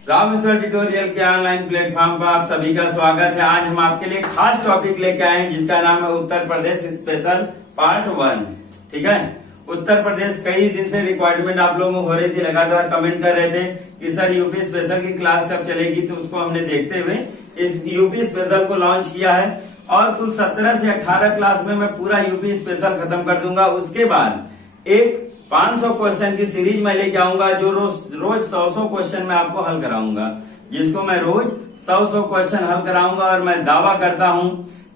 Rameshwar tutorial के online platform पर आप सभी का स्वागत है। आज हम आपके लिए खास टॉपिक लेके आए हैं जिसका नाम है उत्तर प्रदेश स्पेशल पार्ट 1। ठीक है, उत्तर प्रदेश कई दिन से रिक्वायरमेंट आप लोगों में हो रही थी, लगातार कमेंट कर रहे थे कि सर यूपी स्पेशल की क्लास कब चलेगी, तो उसको हमने देखते हुए इस यूपी स्पेशल को लॉन्च किया है और कुल 17 से 18 क्लास में मैं पूरा यूपी स्पेशल खत्म कर दूंगा। उसके बाद एक 500 क्वेश्चन की सीरीज में लेके आऊंगा जो रोज 100 क्वेश्चन में आपको हल कराऊंगा, जिसको मैं रोज 100 क्वेश्चन हल कराऊंगा। और मैं दावा करता हूं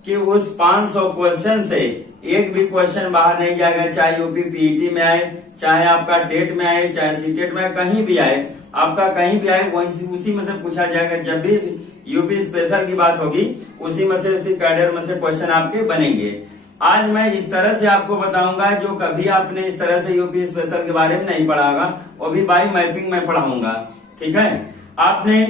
कि उस 500 क्वेश्चन से एक भी क्वेश्चन बाहर नहीं जाएगा, चाहे यूपी पीईटी में आए, चाहे आपका टेट में आए, चाहे सीटेट में, कहीं भी आए, आपका कहीं भी आए वहीं उसी में से पूछा जाएगा। जब भी यूपी स्पेशल की बात होगी उसी में से, उसी कैडर में से क्वेश्चन आपके बनेंगे। आज मैं इस तरह से आपको बताऊंगा जो कभी आपने इस तरह से यूपी स्पेशल के बारे में नहीं पढ़ा होगा, वो भी बाई मैपिंग में पढ़ा होगा। ठीक है, आपने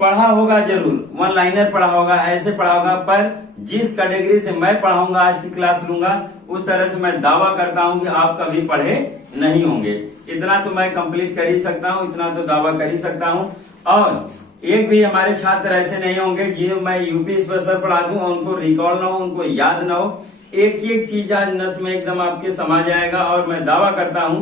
पढ़ा होगा जरूर, वन लाइनर पढ़ा होगा, ऐसे पढ़ा होगा, पर जिस कैटेगरी से मैं पढ़ाऊंगा, आज की क्लास लूंगा, उस तरह से मैं दावा करता हूं कि आप कभी पढ़े नहीं होंगे। इतना तो मैं कंप्लीट कर ही सकता हूं, इतना तो दावा कर ही सकता हूं। और एक भी हमारे छात्र ऐसे नहीं होंगे जो मैं यूपी स्पेशल पढ़ा दूं और उनको रिकॉल ना हो, उनको याद ना हो। एक ही एक चीज आज नस में एकदम आपके समा जाएगा। और मैं दावा करता हूं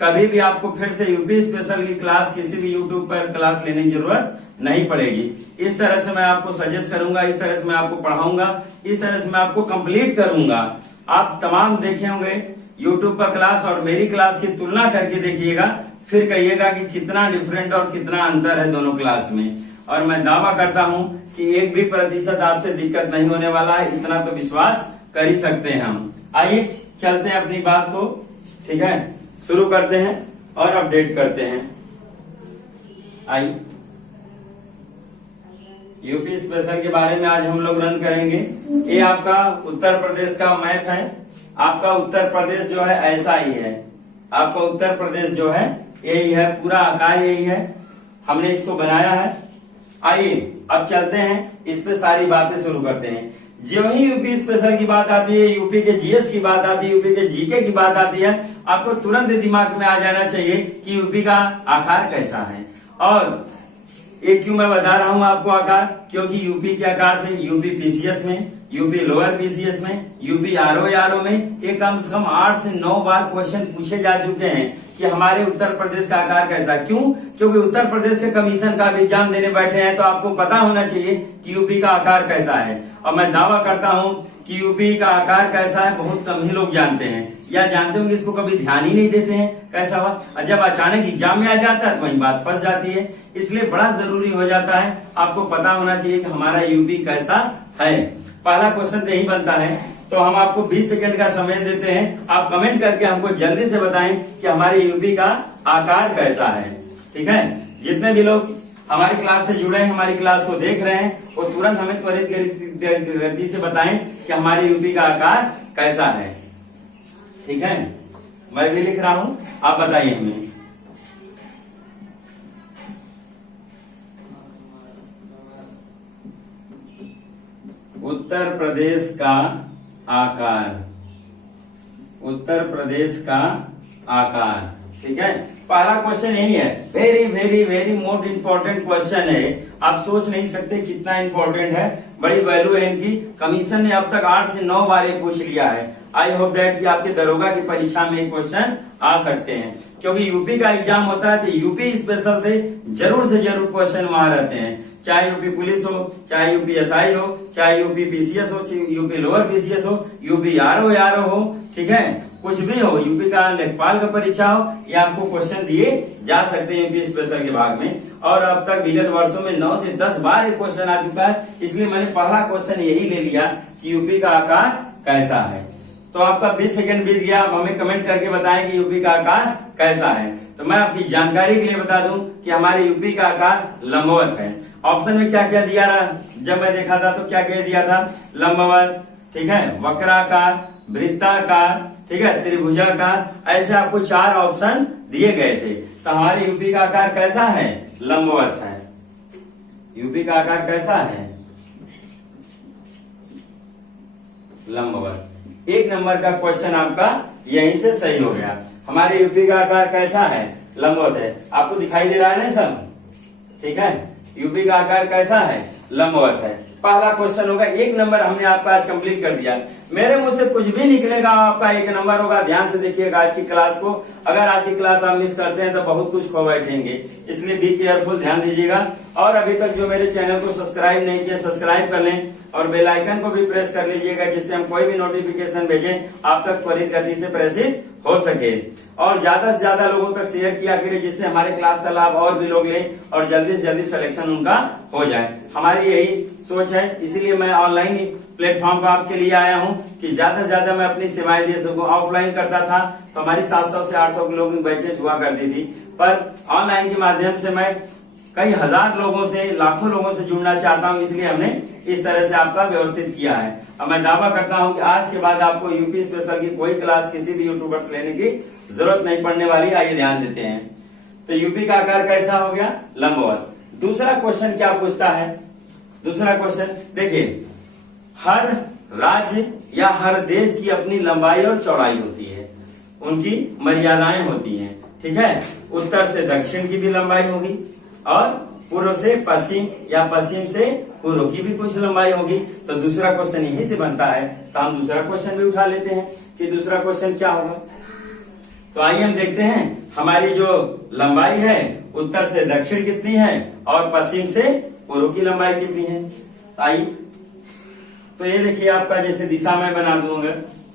कभी भी आपको फिर से यूपी स्पेशल की क्लास किसी भी यूट्यूब पर क्लास लेने की जरूरत नहीं पड़ेगी। इस तरह से मैं आपको सजेस्ट करूंगा, इस तरह से मैं आपको पढ़ाऊंगा, इस तरह से मैं आपको कंप्लीट करूंगा। आप तमाम देखे होंगे यूट्यूब पर क्लास और मेरी क्लास की तुलना करके देखिएगा, फिर कहिएगा कि कितना डिफरेंट और कितना अंतर है दोनों क्लास में। और मैं दावा करता हूं कि एक भी प्रतिशत आपसे दिक्कत नहीं होने वाला है, इतना तो विश्वास कर ही सकते हैं हम। आइए चलते हैं अपनी बात को, ठीक है, शुरू करते हैं और अपडेट करते हैं। आइए, यूपी स्पेशल के बारे में आज हम लोग रन करेंगे। ये आपका उत्तर प्रदेश का मैप है। आपका उत्तर प्रदेश जो है ऐसा ही है, आपका उत्तर प्रदेश जो है यही है, पूरा आकार यही है, हमने इसको बनाया है। आइए अब चलते हैं, इस पे सारी बातें शुरू करते हैं। जो ही यूपी स्पेशल की बात आती है, यूपी के जीएस की बात आती है, यूपी के जीके की बात आती है, आपको तुरंत दिमाग में आ जाना चाहिए कि यूपी का आकार कैसा है। और ये क्यों मैं बता रहा हूं आपको आकार, क्योंकि यूपी के आकार से यूपी पीसीएस में, यूपी लोअर पीसीएस में, यूपी आरओ में ये कम से कम 8 से 9 बार क्वेश्चन पूछे जा चुके हैं कि हमारे उत्तर प्रदेश का आकार कैसा। क्यों? क्योंकि उत्तर प्रदेश के कमीशन का भी एग्जाम देने बैठे हैं, तो आपको पता होना चाहिए कि यूपी का आकार कैसा है। और मैं दावा करता हूं कि यूपी का आकार कैसा है बहुत कम ही लोग जानते हैं, या जानते होंगे इसको कभी ध्यान ही नहीं देते हैं कैसा हुआ, और जब अचानक एग्जाम में आ जाता है तो वही बात फंस जाती है। इसलिए बड़ा जरूरी हो जाता है, आपको पता होना चाहिए कि हमारा यूपी कैसा है। पहला क्वेश्चन तो यही बनता है, तो हम आपको 20 सेकंड का समय देते हैं, आप कमेंट करके हमको जल्दी से बताएं कि हमारे यूपी का आकार कैसा है। ठीक है, जितने भी लोग हमारी क्लास से जुड़े हैं, हमारी क्लास को देख रहे हैं, वो तुरंत हमें त्वरित गति से बताएं कि हमारे यूपी का आकार कैसा है। ठीक है, मैं भी लिख रहा हूं, आप बताइए हमें। उत्तर प्रदेश का आकार, उत्तर प्रदेश का आकार। ठीक है, पहला क्वेश्चन यही है, very very very most important question है। आप सोच नहीं सकते कितना इंपॉर्टेंट है, बड़ी वैल्यू है इनकी। कमीशन ने अब तक 8 से 9 बार ये पूछ लिया है। आई होप दैट कि आपके दरोगा की परीक्षा में क्वेश्चन आ सकते हैं, क्योंकि यूपी का एग्जाम होता है तो यूपी स्पेशल से जरूर क्वेश्चन वहां रहते हैं, चाहे यूपी पुलिस हो, चाहे यूपी एसआई हो, चाहे यूपी पीसीएस हो, यूपी लोअर पीसीएस हो, यूपी आरओ हो। ठीक है, कुछ भी हो, यूपी का लेखपाल का परीक्षा हो, ये आपको क्वेश्चन दिए जा सकते हैं यूपी स्पेशल के भाग में। और अब तक विगत वर्षों में 9 से 10 बार ये क्वेश्चन आ चुका है, इसलिए मैंने पहला क्वेश्चन यही ले लिया कि यूपी का आकार कैसा है। तो आपका 20 सेकंड बीत गया, अब हमें कमेंट करके बताएं कि यूपी का आकार कैसा है। तो मैं आपकी जानकारी के लिए बता दूं कि हमारे यूपी का आकार लंबवत है। ऑप्शन में क्या क्या दिया रहा, जब मैं देखा था तो क्या क्या दिया था, लंबवत, ठीक है, वक्राकार, वृत्ताकार, ठीक है, त्रिभुजाकार, ऐसे आपको 4 ऑप्शन दिए गए थे। तो हमारे यूपी का आकार कैसा है, लंबवत है। यूपी का आकार कैसा है, लंबवत। 1 नंबर का क्वेश्चन आपका यहीं से सही हो गया। हमारे यूपी का आकार कैसा है, लंबवत है। आपको दिखाई दे रहा है ना सब, ठीक है। यूपी का आकार कैसा है? लंबवत है। पहला क्वेश्चन होगा, 1 नंबर हमने आपका आज कंप्लीट कर दिया। मेरे मुंह से कुछ भी निकलेगा आपका 1 नंबर होगा। ध्यान से देखिएगा आज की क्लास को। अगर आज की क्लास आप मिस करते हैं तो बहुत कुछ खो बैठेंगे, इसलिए बी केयरफुल, ध्यान दीजिएगा। और अभी तक जो मेरे चैनल को सब्सक्राइब नहीं किया, सब्सक्राइब कर लें और बेल आइकन को भी प्रेस कर लीजिएगा, जिससे हम कोई भी नोटिफिकेशन भेजें आप तक त्वरित गति से प्रेषित हो सके। और ज्यादा से ज्यादा लोगों तक शेयर किया करें, जिससे हमारे क्लास का लाभ और भी लोग लें और जल्दी से जल्दी सिलेक्शन उनका हो जाए। हमारी यही सोच है, इसीलिए मैं ऑनलाइन प्लेटफॉर्म पर आपके लिए आया हूं कि ज्यादा से ज्यादा मैं अपनी सेवाएं दे सकूं। ऑफलाइन करता था तो हमारी 700 से 800 लोगों की बैचेज हुआ करती थी, पर ऑनलाइन के माध्यम से मैं कई हजार लोगों से, लाखों लोगों से जुड़ना चाहता हूं, इसलिए हमने इस तरह से आपका व्यवस्थित किया है। अब मैं दावा करता हूं कि आज के बाद आपको यूपी स्पेशल की कोई क्लास किसी भी यूट्यूबर से लेने की जरूरत नहीं पड़ने वाली। आइए ध्यान देते हैं। तो यूपी का आकार कैसा हो गया? लंबवत। दूसरा क्वेश्चन क्या पूछता है? दूसरा क्वेश्चन देखिए, हर राज्य या हर देश की अपनी लंबाई और चौड़ाई होती है, उनकी मर्यादाएं होती हैं, ठीक है। उत्तर से दक्षिण की भी लंबाई होगी और पूर्व से पश्चिम या पश्चिम से पूर्व की भी कुछ लंबाई होगी। तो दूसरा क्वेश्चन यहीं से बनता है, तो हम दूसरा क्वेश्चन भी उठा लेते हैं कि दूसरा क्वेश्चन क्या होगा। तो आइए हम देखते हैं हमारी जो लंबाई है उत्तर से दक्षिण कितनी है और पश्चिम से पूर्व की लंबाई कितनी है। आइए, तो ये देखिए आपका जैसे दिशा मैं बना दूंगा,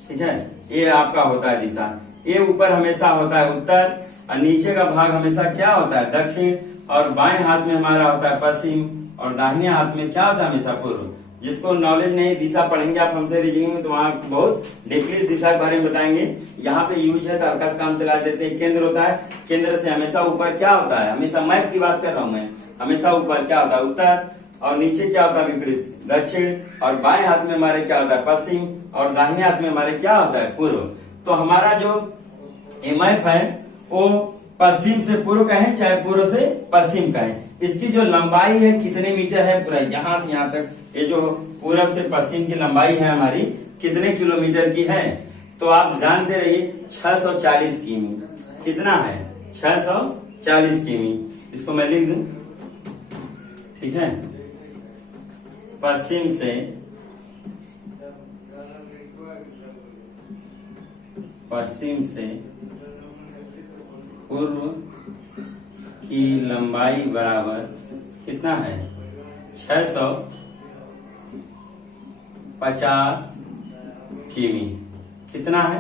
ठीक है। ये आपका होता है दिशा, ये ऊपर हमेशा होता है उत्तर और नीचे का भाग हमेशा क्या होता है? दक्षिण। और बाएं हाथ में हमारा होता है पश्चिम और दाहिने हाथ में क्या होता है? हमेशा पूर्व। जिसको नॉलेज नहीं, दिशा पढ़ेंगे आप हमसे रीजनिंग में तो वहाँ बहुत डिटेल दिशा के बारे में बताएंगे। यहाँ पे यूज है तो हल्का सा काम चला देते हैं। केंद्र होता है, केंद्र से हमेशा ऊपर क्या होता है? हमेशा मैप की बात कर रहा हूँ मैं, हमेशा ऊपर क्या होता है? उत्तर। और नीचे क्या होता है? विपरीत, दक्षिण। और बाएं हाथ में हमारे क्या होता है? पश्चिम। और दाहिने हाथ में हमारे क्या होता है? पूर्व। तो हमारा जो मैप है वो पश्चिम से पूर्व कहें चाहे पूर्व से पश्चिम कहें, इसकी जो लंबाई है कितने मीटर है पूरा यहाँ से यहाँ तक, ये जो पूर्व से पश्चिम की लंबाई है हमारी कितने किलोमीटर की है? तो आप जानते रहिए 640 किमी। कितना है? 640 किमी। इसको मैं लिख दूं, ठीक है। पश्चिम से पूर्व की लंबाई बराबर कितना है? 650 किमी। कितना है?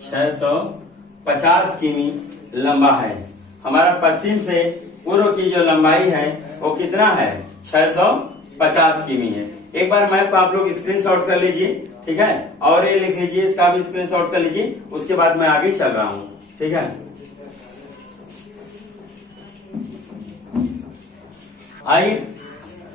650 किमी लंबा है। हमारा पश्चिम से पूर्व की जो लंबाई है वो कितना है? 650 किमी है। एक बार मैप आप लोग स्क्रीनशॉट कर लीजिए, ठीक है। और ये लिख लीजिए, इसका भी स्क्रीनशॉट कर लीजिए, उसके बाद मैं आगे चल रहा हूँ, ठीक है। आइए,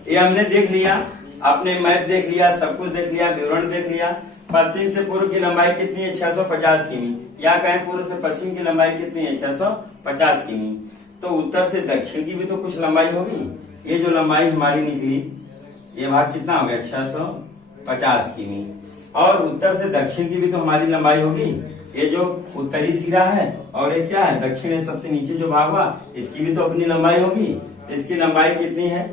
ये हमने देख लिया, आपने मैप देख लिया, सब कुछ देख लिया, विवरण देख लिया। पश्चिम से पूर्व की लंबाई कितनी है? 650 किमी। या कहें पूर्व से पश्चिम की लंबाई कितनी है? 650 किमी। तो उत्तर से दक्षिण की भी तो कुछ लंबाई होगी। ये जो लंबाई हमारी निकली, ये भाग कितना हो गया? 650 किमी। और उत्तर से दक्षिण की भी तो हमारी लंबाई होगी। ये जो उत्तरी सिरा है और ये क्या है? दक्षिण है, सबसे नीचे जो भाग हुआ, इसकी भी तो अपनी लंबाई होगी। इसकी लंबाई कितनी है?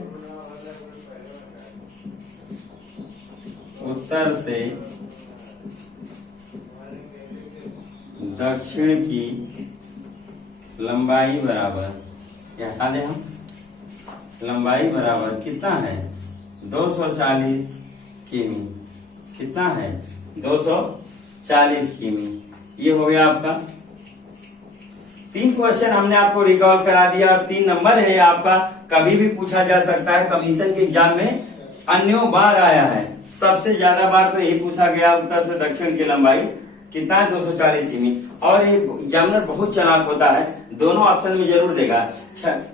उत्तर से दक्षिण की लंबाई बराबर, क्या हटा दें हम, लंबाई बराबर कितना है? 240 किमी। कितना है? 240 किमी। ये हो गया आपका 3 क्वेश्चन हमने आपको रिकॉल करा दिया और 3 नंबर है आपका। कभी भी पूछा जा सकता है, कमीशन के एग्जाम में अन्यों बार आया है। सबसे ज्यादा बार तो यही पूछा गया, उत्तर से दक्षिण की लंबाई कितना है? 240 किमी। और ये एग्जामिनर बहुत चालाक होता है, दोनों ऑप्शन में जरूर देगा,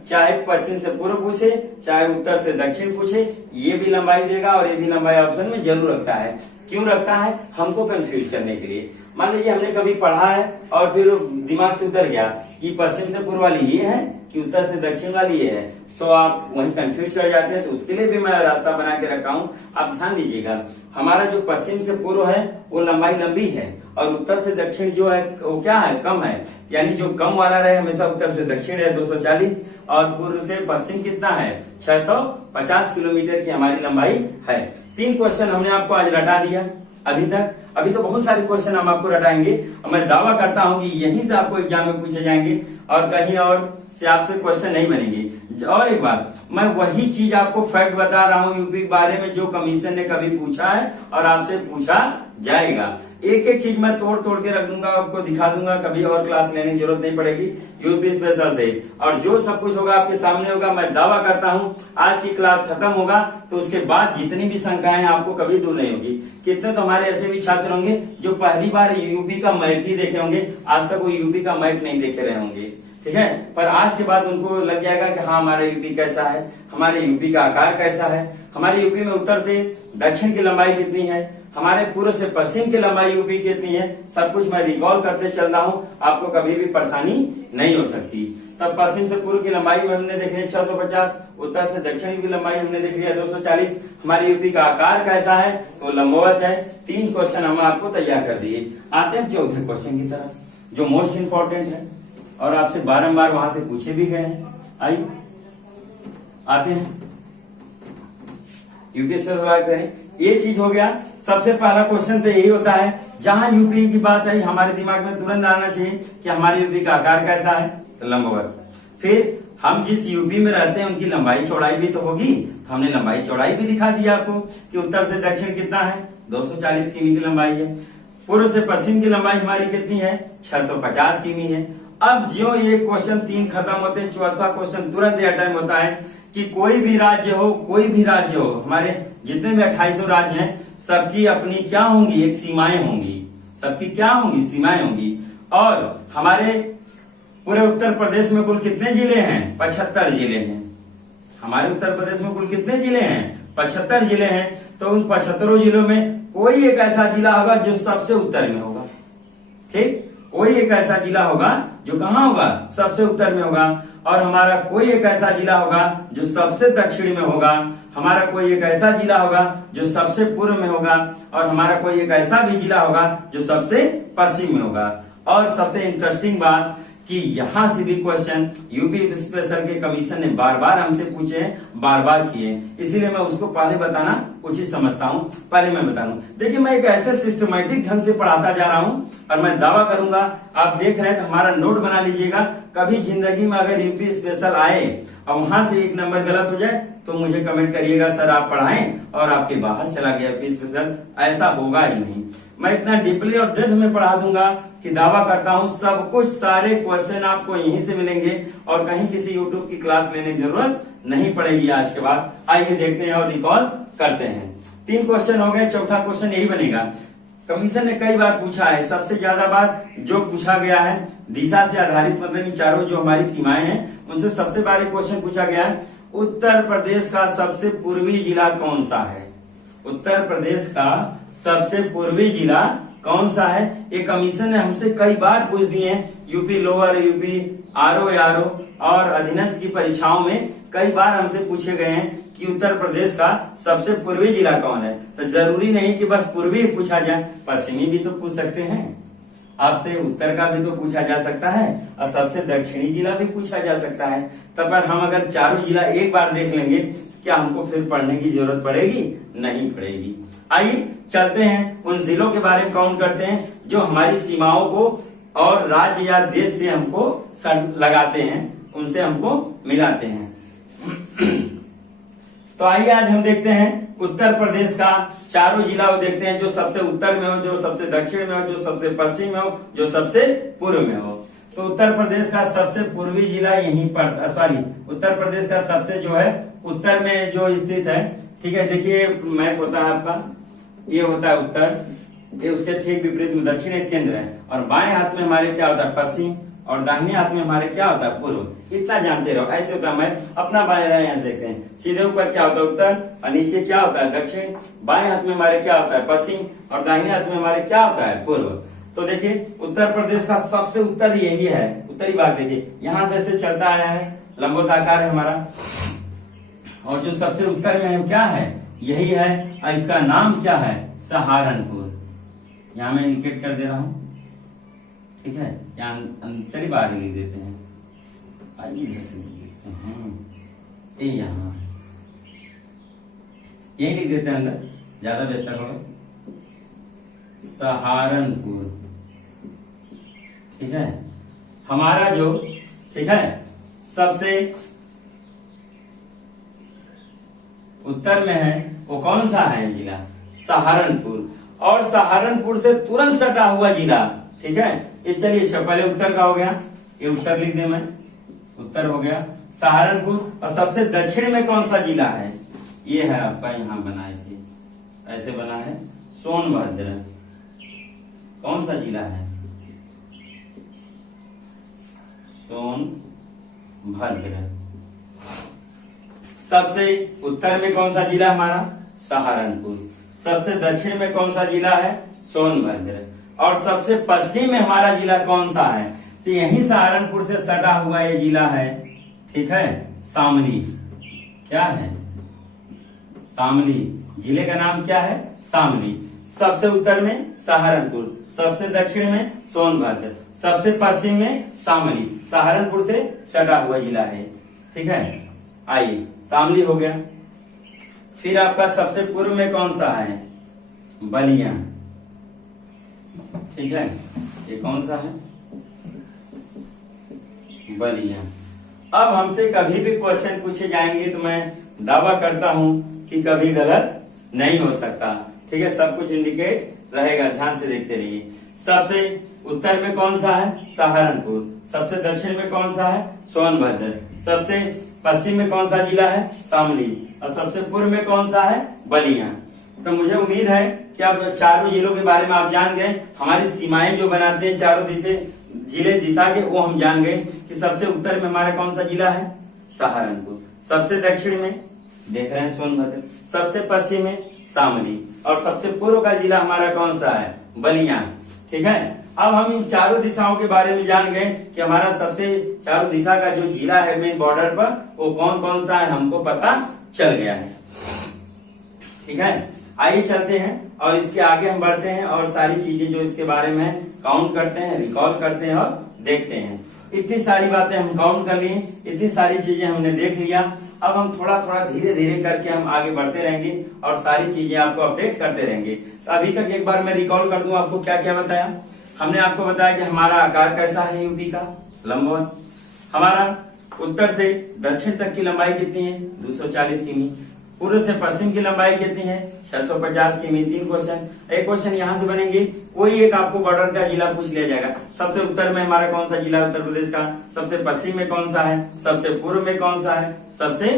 चाहे पश्चिम से पूर्व पूछे चाहे उत्तर से दक्षिण पूछे, ये भी लंबाई देगा और ये भी लंबाई ऑप्शन में जरूर रखता है। क्यों रखता है? हमको कंफ्यूज करने के लिए। मान लीजिए हमने कभी पढ़ा है और फिर दिमाग से उतर गया कि पश्चिम से पूर्व वाली ये है कि उत्तर से दक्षिण वाली ये है, तो आप वहीं कंफ्यूज कर जाते हैं। तो उसके लिए भी मैं रास्ता बना के रखा हूँ, आप ध्यान दीजिएगा। हमारा जो पश्चिम से पूर्व है वो लंबाई लंबी है और उत्तर से दक्षिण जो है वो क्या है? कम है। यानी जो कम वाला रहे हमेशा उत्तर से दक्षिण है 240, और पूर्व से पश्चिम कितना है 650 किलोमीटर की हमारी लंबाई है। 3 क्वेश्चन हमने आपको आज रटा दिया अभी तक। अभी तो बहुत सारे क्वेश्चन हम आपको रटाएंगे और मैं दावा करता हूं कि यहीं से आपको एग्जाम में पूछे जाएंगे और कहीं और से आपसे क्वेश्चन नहीं बनेंगे। और एक बात, मैं वही चीज आपको फैक्ट बता रहा हूं यूपी के बारे में जो कमीशन ने कभी पूछा है और आपसे पूछा जाएगा। एक एक चीज मैं तोड़ तोड़ के रख दूंगा, आपको दिखा दूंगा, कभी और क्लास लेने की जरूरत नहीं पड़ेगी यूपी स्पेशल से। और जो सब कुछ होगा आपके सामने होगा। मैं दावा करता हूं आज की क्लास खत्म होगा तो उसके बाद जितनी भी शंकाएं आपको कभी दूर नहीं होगी। कितने तो हमारे ऐसे भी छात्र होंगे जो पहली बार यूपी का मैप ही देखे होंगे, आज तक वो यूपी का मैप नहीं देखे रहे होंगे, ठीक है। पर आज के बाद उनको लग जाएगा कि हाँ हमारा यूपी कैसा है, हमारे यूपी का आकार कैसा है, हमारे यूपी में उत्तर से दक्षिण की लंबाई कितनी है, हमारे पूर्व से पश्चिम की लंबाई यूपी कितनी है, सब कुछ मैं रिकॉल करते चल रहा हूँ। आपको कभी भी परेशानी नहीं हो सकती। तब पश्चिम से पूर्व की लंबाई में हमने देखी है 650, उत्तर से दक्षिण की लंबाई हमने देखी है 240। हमारी यूपी का आकार कैसा है तो लंबवत है। 3 क्वेश्चन हम आपको तैयार कर दिए। आते हैं चौथे क्वेश्चन की तरफ जो मोस्ट इंपॉर्टेंट है और आपसे बारंबार वहां से पूछे भी गए हैं। आइए आते हैं यूपी से शुरुआत करें। ये चीज हो गया। सबसे पहला क्वेश्चन तो यही होता है, जहां यूपी की बात आई हमारे दिमाग में तुरंत आना चाहिए कि हमारे यूपी का आकार कैसा है तो लंबवत। फिर हम जिस यूपी में रहते हैं उनकी लंबाई चौड़ाई भी तो होगी, तो हमने लंबाई चौड़ाई भी दिखा दिया आपको कि उत्तर से दक्षिण कितना है 240 किमी की लंबाई है। पूर्व से पश्चिम की लंबाई हमारी कितनी है 650 किमी है। अब जो ये क्वेश्चन 3 खत्म होते हैं, चौथा क्वेश्चन तुरंत ये टाइम होता है कि कोई भी राज्य हो, हमारे जितने भी 2800 राज्य हैं सबकी अपनी क्या होंगी, एक सीमाएं होंगी, सबकी क्या होंगी, सीमाएं होंगी। और हमारे पूरे उत्तर प्रदेश में कुल कितने जिले हैं 75 जिले हैं। हमारे उत्तर प्रदेश में कुल कितने जिले हैं 75 जिले हैं। तो उन 75 जिलों में कोई एक ऐसा जिला होगा जो सबसे उत्तर में होगा, ठीक, कोई एक ऐसा जिला होगा जो कहाँ होगा सबसे उत्तर में होगा। और हमारा कोई एक ऐसा जिला होगा जो सबसे दक्षिण में होगा, हमारा कोई एक ऐसा जिला होगा जो सबसे पूर्व में होगा, और हमारा कोई एक ऐसा भी जिला होगा जो सबसे पश्चिम में होगा। और सबसे इंटरेस्टिंग बात कि यहां से भी क्वेश्चन यूपी स्पेशल के कमीशन ने बार बार हमसे पूछे हैं, बार बार किए, इसीलिए मैं उसको पहले बताना उचित समझता हूं। पहले मैं बता दूं, देखिए मैं एक ऐसे सिस्टमैटिक ढंग से पढ़ाता जा रहा हूं और मैं दावा करूंगा, आप देख रहे हैं तो हमारा नोट बना लीजिएगा। कभी जिंदगी में अगर यूपी स्पेशल आए और वहां से एक नंबर गलत हो जाए तो मुझे कमेंट करिएगा सर आप पढ़ाएं और आपके बाहर चला गया यूपी स्पेशल, ऐसा होगा ही नहीं। मैं इतना डीपली और डेप्थ में पढ़ा दूंगा कि दावा करता हूं सब कुछ सारे क्वेश्चन आपको यहीं से मिलेंगे और कहीं किसी यूट्यूब की क्लास लेने की जरूरत नहीं पड़ेगी आज के बाद। आइए देखते हैं और रिकॉल करते हैं। 3 क्वेश्चन हो गए, चौथा क्वेश्चन यही बनेगा। कमीशन ने कई बार पूछा है, सबसे ज्यादा बार जो पूछा गया है दिशा से आधारित, मतलब इन चारों जो हमारी सीमाएं हैं उनसे सबसे बार क्वेश्चन पूछा गया है, उत्तर प्रदेश का सबसे पूर्वी जिला कौन सा है। उत्तर प्रदेश का सबसे पूर्वी जिला कौन सा है, ये कमीशन ने हमसे कई बार पूछ दिए हैं। यूपी लोअर, यूपी आरओ और अधीनस्थ की परीक्षाओं में कई बार हमसे पूछे गए हैं कि उत्तर प्रदेश का सबसे पूर्वी जिला कौन है। तो जरूरी नहीं कि बस पूर्वी पूछा जाए, पश्चिमी भी तो पूछ सकते हैं, आपसे उत्तर का भी तो पूछा जा सकता है और सबसे दक्षिणी जिला भी पूछा जा सकता है। तब पर हम अगर चारों जिला एक बार देख लेंगे क्या हमको फिर पढ़ने की जरूरत पड़ेगी, नहीं पड़ेगी। आइए चलते हैं उन जिलों के बारे में काउंट करते हैं जो हमारी सीमाओं को और राज्य या देश से हमको लगाते हैं, उनसे हमको मिलाते हैं। तो आइए आज हम देखते हैं उत्तर प्रदेश का चारों जिला देखते हैं, जो सबसे उत्तर में हो, जो सबसे दक्षिण में हो, जो सबसे पश्चिम में हो, जो सबसे पूर्व में हो। तो उत्तर प्रदेश का सबसे पूर्वी जिला यहीं पर, सॉरी उत्तर प्रदेश का सबसे जो है उत्तर में जो स्थित है, ठीक है। देखिए मैप होता है आपका, ये होता है उत्तर, ये उसके ठीक विपरीत में दक्षिण एक केंद्र है, और बाएं हाथ में हमारे क्या होता है पश्चिम, और दाहिने हाथ में हमारे क्या होता है पूर्व। इतना जानते रहो, ऐसे होता है मैप। अपना बाएं यहाँ से देखते हैं, सीधे ऊपर क्या होता है उत्तर और नीचे क्या होता है दक्षिण, बाएं हाथ में हमारे क्या होता है पश्चिम और दाहिने हाथ में हमारे क्या होता है पूर्व। तो देखिए उत्तर प्रदेश का सबसे उत्तर यही है, उत्तरी भाग देखिए यहाँ से ऐसे चलता आया है, लंबवत आकार है हमारा, और जो सबसे उत्तर में है क्या है, यही है, और इसका नाम क्या है सहारनपुर। यहाँ मैं इंडिकेट कर दे रहा हूँ, ठीक है। यहाँ चलिए बाहर लिख देते हैं, आइए इधर से लिखिए, ये यहाँ यही लिख देते हैं अंदर, ज्यादा बेहतर होगा। सहारनपुर, ठीक है। हमारा जो, ठीक है, सबसे उत्तर में है वो कौन सा है जिला? सहारनपुर। और सहारनपुर से तुरंत सटा हुआ जिला, ठीक है। ये चलिए, अच्छा पहले उत्तर का हो गया, ये उत्तर लिख दे, मैं उत्तर हो गया सहारनपुर। और सबसे दक्षिण में कौन सा जिला है? ये है आपका, यहाँ बना इसे ऐसे बना है, सोनभद्र। कौन सा जिला है? सोनभद्र। सबसे उत्तर में कौन सा जिला हमारा? सहारनपुर। सबसे दक्षिण में कौन सा जिला है? सोनभद्र। और सबसे पश्चिम में हमारा जिला कौन सा है? तो यही सहारनपुर से सटा हुआ ये जिला है, ठीक है, शामली। क्या है? शामली। जिले का नाम क्या है? शामली। सबसे उत्तर में सहारनपुर, सबसे दक्षिण में सोनभद्र, सबसे पश्चिम में शामली। सहारनपुर से सटा हुआ जिला है, ठीक है। आइए, शामली हो गया। फिर आपका सबसे पूर्व में कौन सा है? बलिया, ठीक है। ये कौन सा है? बलिया। अब हमसे कभी भी क्वेश्चन पूछे जाएंगे तो मैं दावा करता हूं कि कभी गलत नहीं हो सकता, ठीक है। सब कुछ इंडिकेट रहेगा, ध्यान से देखते रहिए। सबसे उत्तर में कौन सा है? सहारनपुर। सबसे दक्षिण में कौन सा है? सोनभद्र। सबसे पश्चिम में कौन सा जिला है? शामली। और सबसे पूर्व में कौन सा है? बलिया। तो मुझे उम्मीद है कि आप चारों जिलों के बारे में आप जान गए। हमारी सीमाएं जो बनाते हैं चारों जिले दिशा के, वो हम जान गए कि सबसे उत्तर में हमारा कौन सा जिला है? सहारनपुर। सबसे दक्षिण में देख रहे हैं सोनभद्र, सबसे पश्चिम में शामली, और सबसे पूर्व का जिला हमारा कौन सा है? बलिया, ठीक है। अब हम इन चारों दिशाओं के बारे में जान गए कि हमारा सबसे चारों दिशा का जो जिला है मेन बॉर्डर पर, वो कौन कौन सा है, हमको पता चल गया है, ठीक है। आइए चलते हैं और इसके आगे हम बढ़ते हैं और सारी चीजें जो इसके बारे में काउंट करते हैं, रिकॉल करते हैं और देखते हैं। इतनी सारी बातें हम काउंट कर लिए, इतनी सारी चीजें हमने देख लिया। अब हम थोड़ा थोड़ा धीरे धीरे करके हम आगे बढ़ते रहेंगे और सारी चीजें आपको अपडेट करते रहेंगे। तो अभी तक एक बार मैं रिकॉल कर दूं, आपको क्या क्या बताया। हमने आपको बताया कि हमारा आकार कैसा है यूपी का, लंबवत। हमारा उत्तर से दक्षिण तक की लंबाई कितनी है? 240 किमी। पूर्व से पश्चिम की लंबाई कितनी है? 650 किमी। 3 क्वेश्चन। एक क्वेश्चन यहाँ से बनेंगे, कोई एक आपको बॉर्डर का जिला पूछ लिया जाएगा। सबसे उत्तर में हमारा कौन सा जिला उत्तर प्रदेश का? सबसे पश्चिम में कौन सा है? सबसे पूर्व में कौन सा है? सबसे,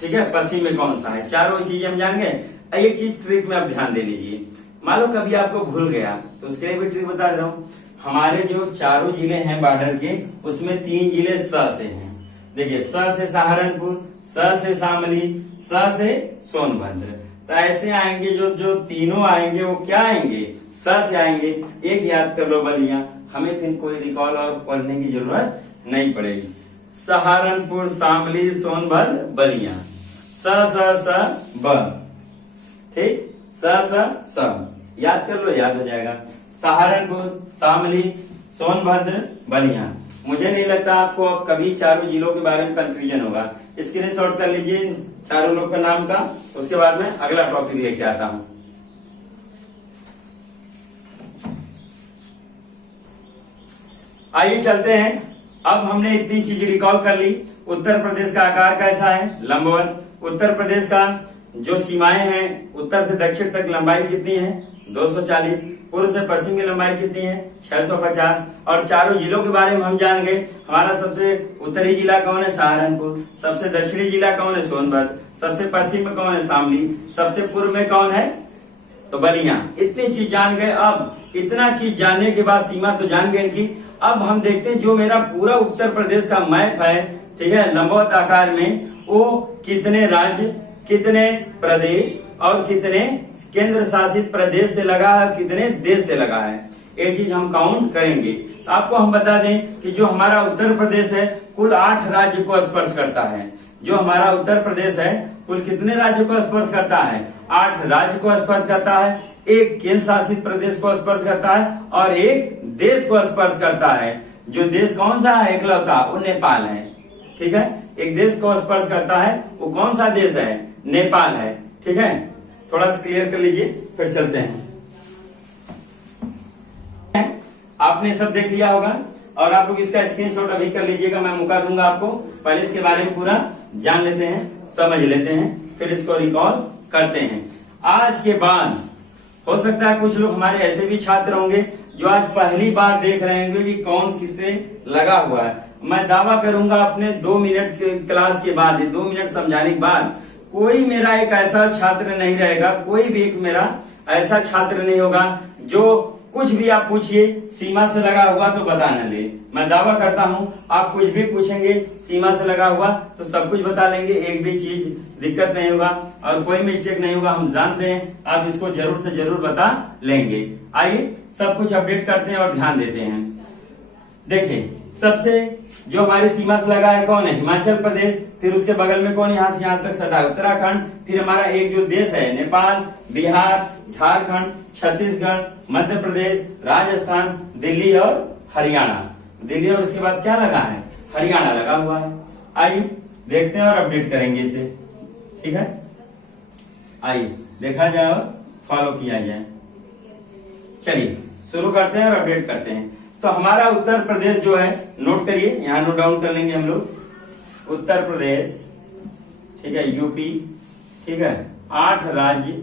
ठीक है, पश्चिम में कौन सा है? चारों चीजें हम जान गए। एक चीज ट्रिक में आप ध्यान दे लीजिए, मान लो कभी आपको भूल गया तो उसके लिए भी ट्रिक बता दे रहा हूँ। हमारे जो चारों जिले हैं बॉर्डर के, उसमें 3 जिले स से हैं। देखिए, स से सहारनपुर, स से शामली, स से सोनभद्र। तो ऐसे आएंगे जो तीनों आएंगे वो क्या आएंगे? स से आएंगे। एक याद कर लो, बलिया। हमें फिर कोई रिकॉल और पढ़ने की जरूरत नहीं पड़ेगी। सहारनपुर, शामली, सोनभद्र, बलिया। स ब, ठीक, स याद कर लो, याद हो जाएगा। सहारनपुर, शामली, सोनभद्र, बलिया। मुझे नहीं लगता आपको अब कभी चारों जिलों के बारे में कंफ्यूजन होगा। स्क्रीनशॉट कर लीजिए चारों लोग का नाम का, उसके बाद में अगला टॉपिक लेके आता हूं। आइए चलते हैं। अब हमने इतनी चीजें रिकॉल कर ली। उत्तर प्रदेश का आकार कैसा है? लंबवत। उत्तर प्रदेश का जो सीमाएं हैं, उत्तर से दक्षिण तक लंबाई कितनी है? 240। पूर्व से पश्चिम की लंबाई कितनी है? 650। और चारों जिलों के बारे में हम जान गए। हमारा सबसे उत्तरी जिला कौन है? सहारनपुर। सबसे दक्षिणी जिला कौन है? सोनभद्र। सबसे पश्चिम में कौन है? शामली। सबसे पूर्व में कौन है? तो बलिया। इतनी चीज जान गए। अब इतना चीज जानने के बाद सीमा तो जान गए इनकी। अब हम देखते हैं जो मेरा पूरा उत्तर प्रदेश का मैप है, ठीक है, लंबवत आकार में, वो कितने राज्य, कितने प्रदेश और कितने केंद्र शासित प्रदेश से लगा है, कितने देश से लगा है, ये चीज हम काउंट करेंगे। तो आपको हम बता दें कि जो हमारा उत्तर प्रदेश है कुल 8 राज्य को स्पर्श करता है। जो हमारा उत्तर प्रदेश है कुल कितने राज्यों को स्पर्श करता है? 8 राज्य को स्पर्श करता है, 1 केंद्र शासित प्रदेश को स्पर्श करता है और 1 देश को स्पर्श करता है। जो देश कौन सा है इकलौता? वो नेपाल है, ठीक है। एक देश को स्पर्श करता है, वो कौन सा देश है? नेपाल है। ठीक है, थोड़ा सा क्लियर कर लीजिए, फिर चलते हैं। आपने सब देख लिया होगा और आप लोग इसका स्क्रीनशॉट अभी कर लीजिएगा, मैं मौका दूंगा आपको। पहले इसके बारे में पूरा जान लेते हैं, समझ लेते हैं, फिर इसको रिकॉल करते हैं। आज के बाद हो सकता है कुछ लोग हमारे ऐसे भी छात्र होंगे जो आज पहली बार देख रहे होंगे कि कौन किससे लगा हुआ है। मैं दावा करूंगा अपने 2 मिनट के क्लास के बाद, 2 मिनट समझाने के बाद कोई मेरा एक ऐसा छात्र नहीं रहेगा, कोई भी एक मेरा ऐसा छात्र नहीं होगा जो कुछ भी आप पूछिए सीमा से लगा हुआ तो बता न ले। मैं दावा करता हूं आप कुछ भी पूछेंगे सीमा से लगा हुआ तो सब कुछ बता लेंगे, एक भी चीज दिक्कत नहीं होगा और कोई मिस्टेक नहीं होगा। हम जानते हैं आप इसको जरूर से जरूर बता लेंगे। आइए सब कुछ अपडेट करते हैं और ध्यान देते हैं। देखिए, सबसे जो हमारी सीमा से लगा है कौन है? हिमाचल प्रदेश। फिर उसके बगल में कौन यहाँ से यहाँ तक सटा है? उत्तराखंड। फिर हमारा एक जो देश है नेपाल, बिहार, झारखंड, छत्तीसगढ़, मध्य प्रदेश, राजस्थान, दिल्ली और हरियाणा। दिल्ली और उसके बाद क्या लगा है? हरियाणा लगा हुआ है। आइए देखते हैं और अपडेट करेंगे इसे। ठीक है, आइए देखा जाए और फॉलो किया जाए। चलिए शुरू करते हैं और अपडेट करते हैं। तो हमारा उत्तर प्रदेश जो है, नोट करिए, यहां नोट डाउन कर लेंगे हम लोग। उत्तर प्रदेश, ठीक है, यूपी, ठीक है, 8 राज्य,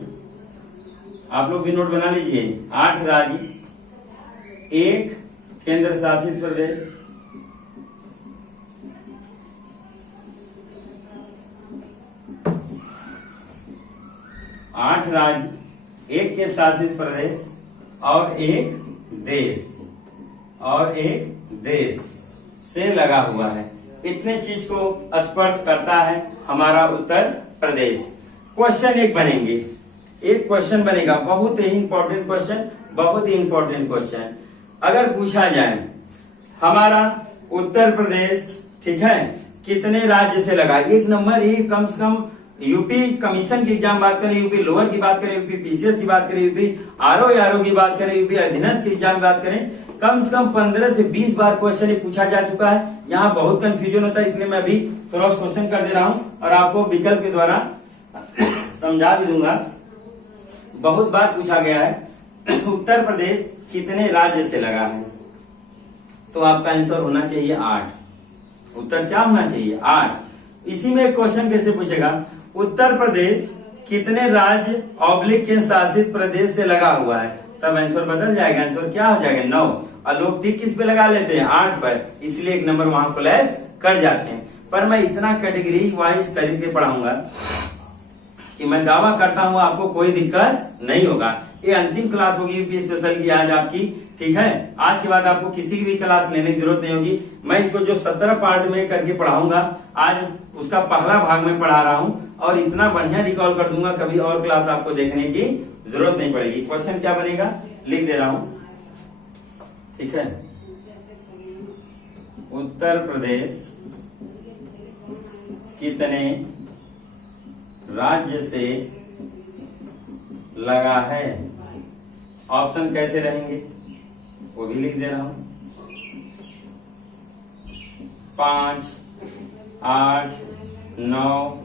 आप लोग भी नोट बना लीजिए। 8 राज्य, 1 केंद्र शासित प्रदेश, 8 राज्य, 1 केंद्र शासित प्रदेश और एक देश से लगा हुआ है। इतने चीज को स्पर्श करता है हमारा उत्तर प्रदेश। क्वेश्चन एक बनेंगे, एक क्वेश्चन बनेगा, बहुत ही इंपॉर्टेंट क्वेश्चन, बहुत ही इंपॉर्टेंट क्वेश्चन। अगर पूछा जाए हमारा उत्तर प्रदेश, ठीक है, कितने राज्य से लगा? 1 नंबर, एक कम से कम यूपी कमीशन की एग्जाम बात करें, यूपी लोअर की बात करें, यूपी पीसीएस की बात करें, यूपी आरओ की बात करें, यूपी अधीनस्थ की एग्जाम बात करें, कम से कम 15 से 20 बार क्वेश्चन पूछा जा चुका है। यहाँ बहुत कंफ्यूजन होता है, इसलिए मैं अभी क्रॉस क्वेश्चन कर दे रहा हूँ और आपको विकल्प के द्वारा समझा भी दूंगा। बहुत बार पूछा गया है उत्तर प्रदेश कितने राज्य से लगा है, तो आपका आंसर होना चाहिए 8। उत्तर क्या होना चाहिए? 8। इसी में क्वेश्चन कैसे पूछेगा? उत्तर प्रदेश कितने राज्य ऑब्लिक केंद्र शासित प्रदेश से लगा हुआ है, तब आंसर बदल जाएगा। आंसर क्या हो जाएगा? 9। और लोग टिक किस पे लगा लेते हैं? 8 पर, इसलिए 1 नंबर वहां कोलैप्स कर जाते हैं। पर मैं इतना कैटेगरी वाइज करके पढ़ाऊंगा कि मैं दावा करता हूं आपको कोई दिक्कत नहीं होगा। ये अंतिम क्लास होगी यूपी स्पेशल की आज आपकी, ठीक है। आज के बाद आपको किसी की भी क्लास लेने की जरूरत नहीं होगी। मैं इसको जो 17 पार्ट में करके पढ़ाऊंगा, आज उसका पहला भाग में पढ़ा रहा हूं और इतना बढ़िया रिकॉल कर दूंगा, कभी और क्लास आपको देखने की जरूरत नहीं पड़ेगी। क्वेश्चन क्या बनेगा लिख दे रहा हूं, ठीक है। उत्तर प्रदेश कितने राज्य से लगा है, ऑप्शन कैसे रहेंगे वो भी लिख दे रहा हूं। 5, 8, 9,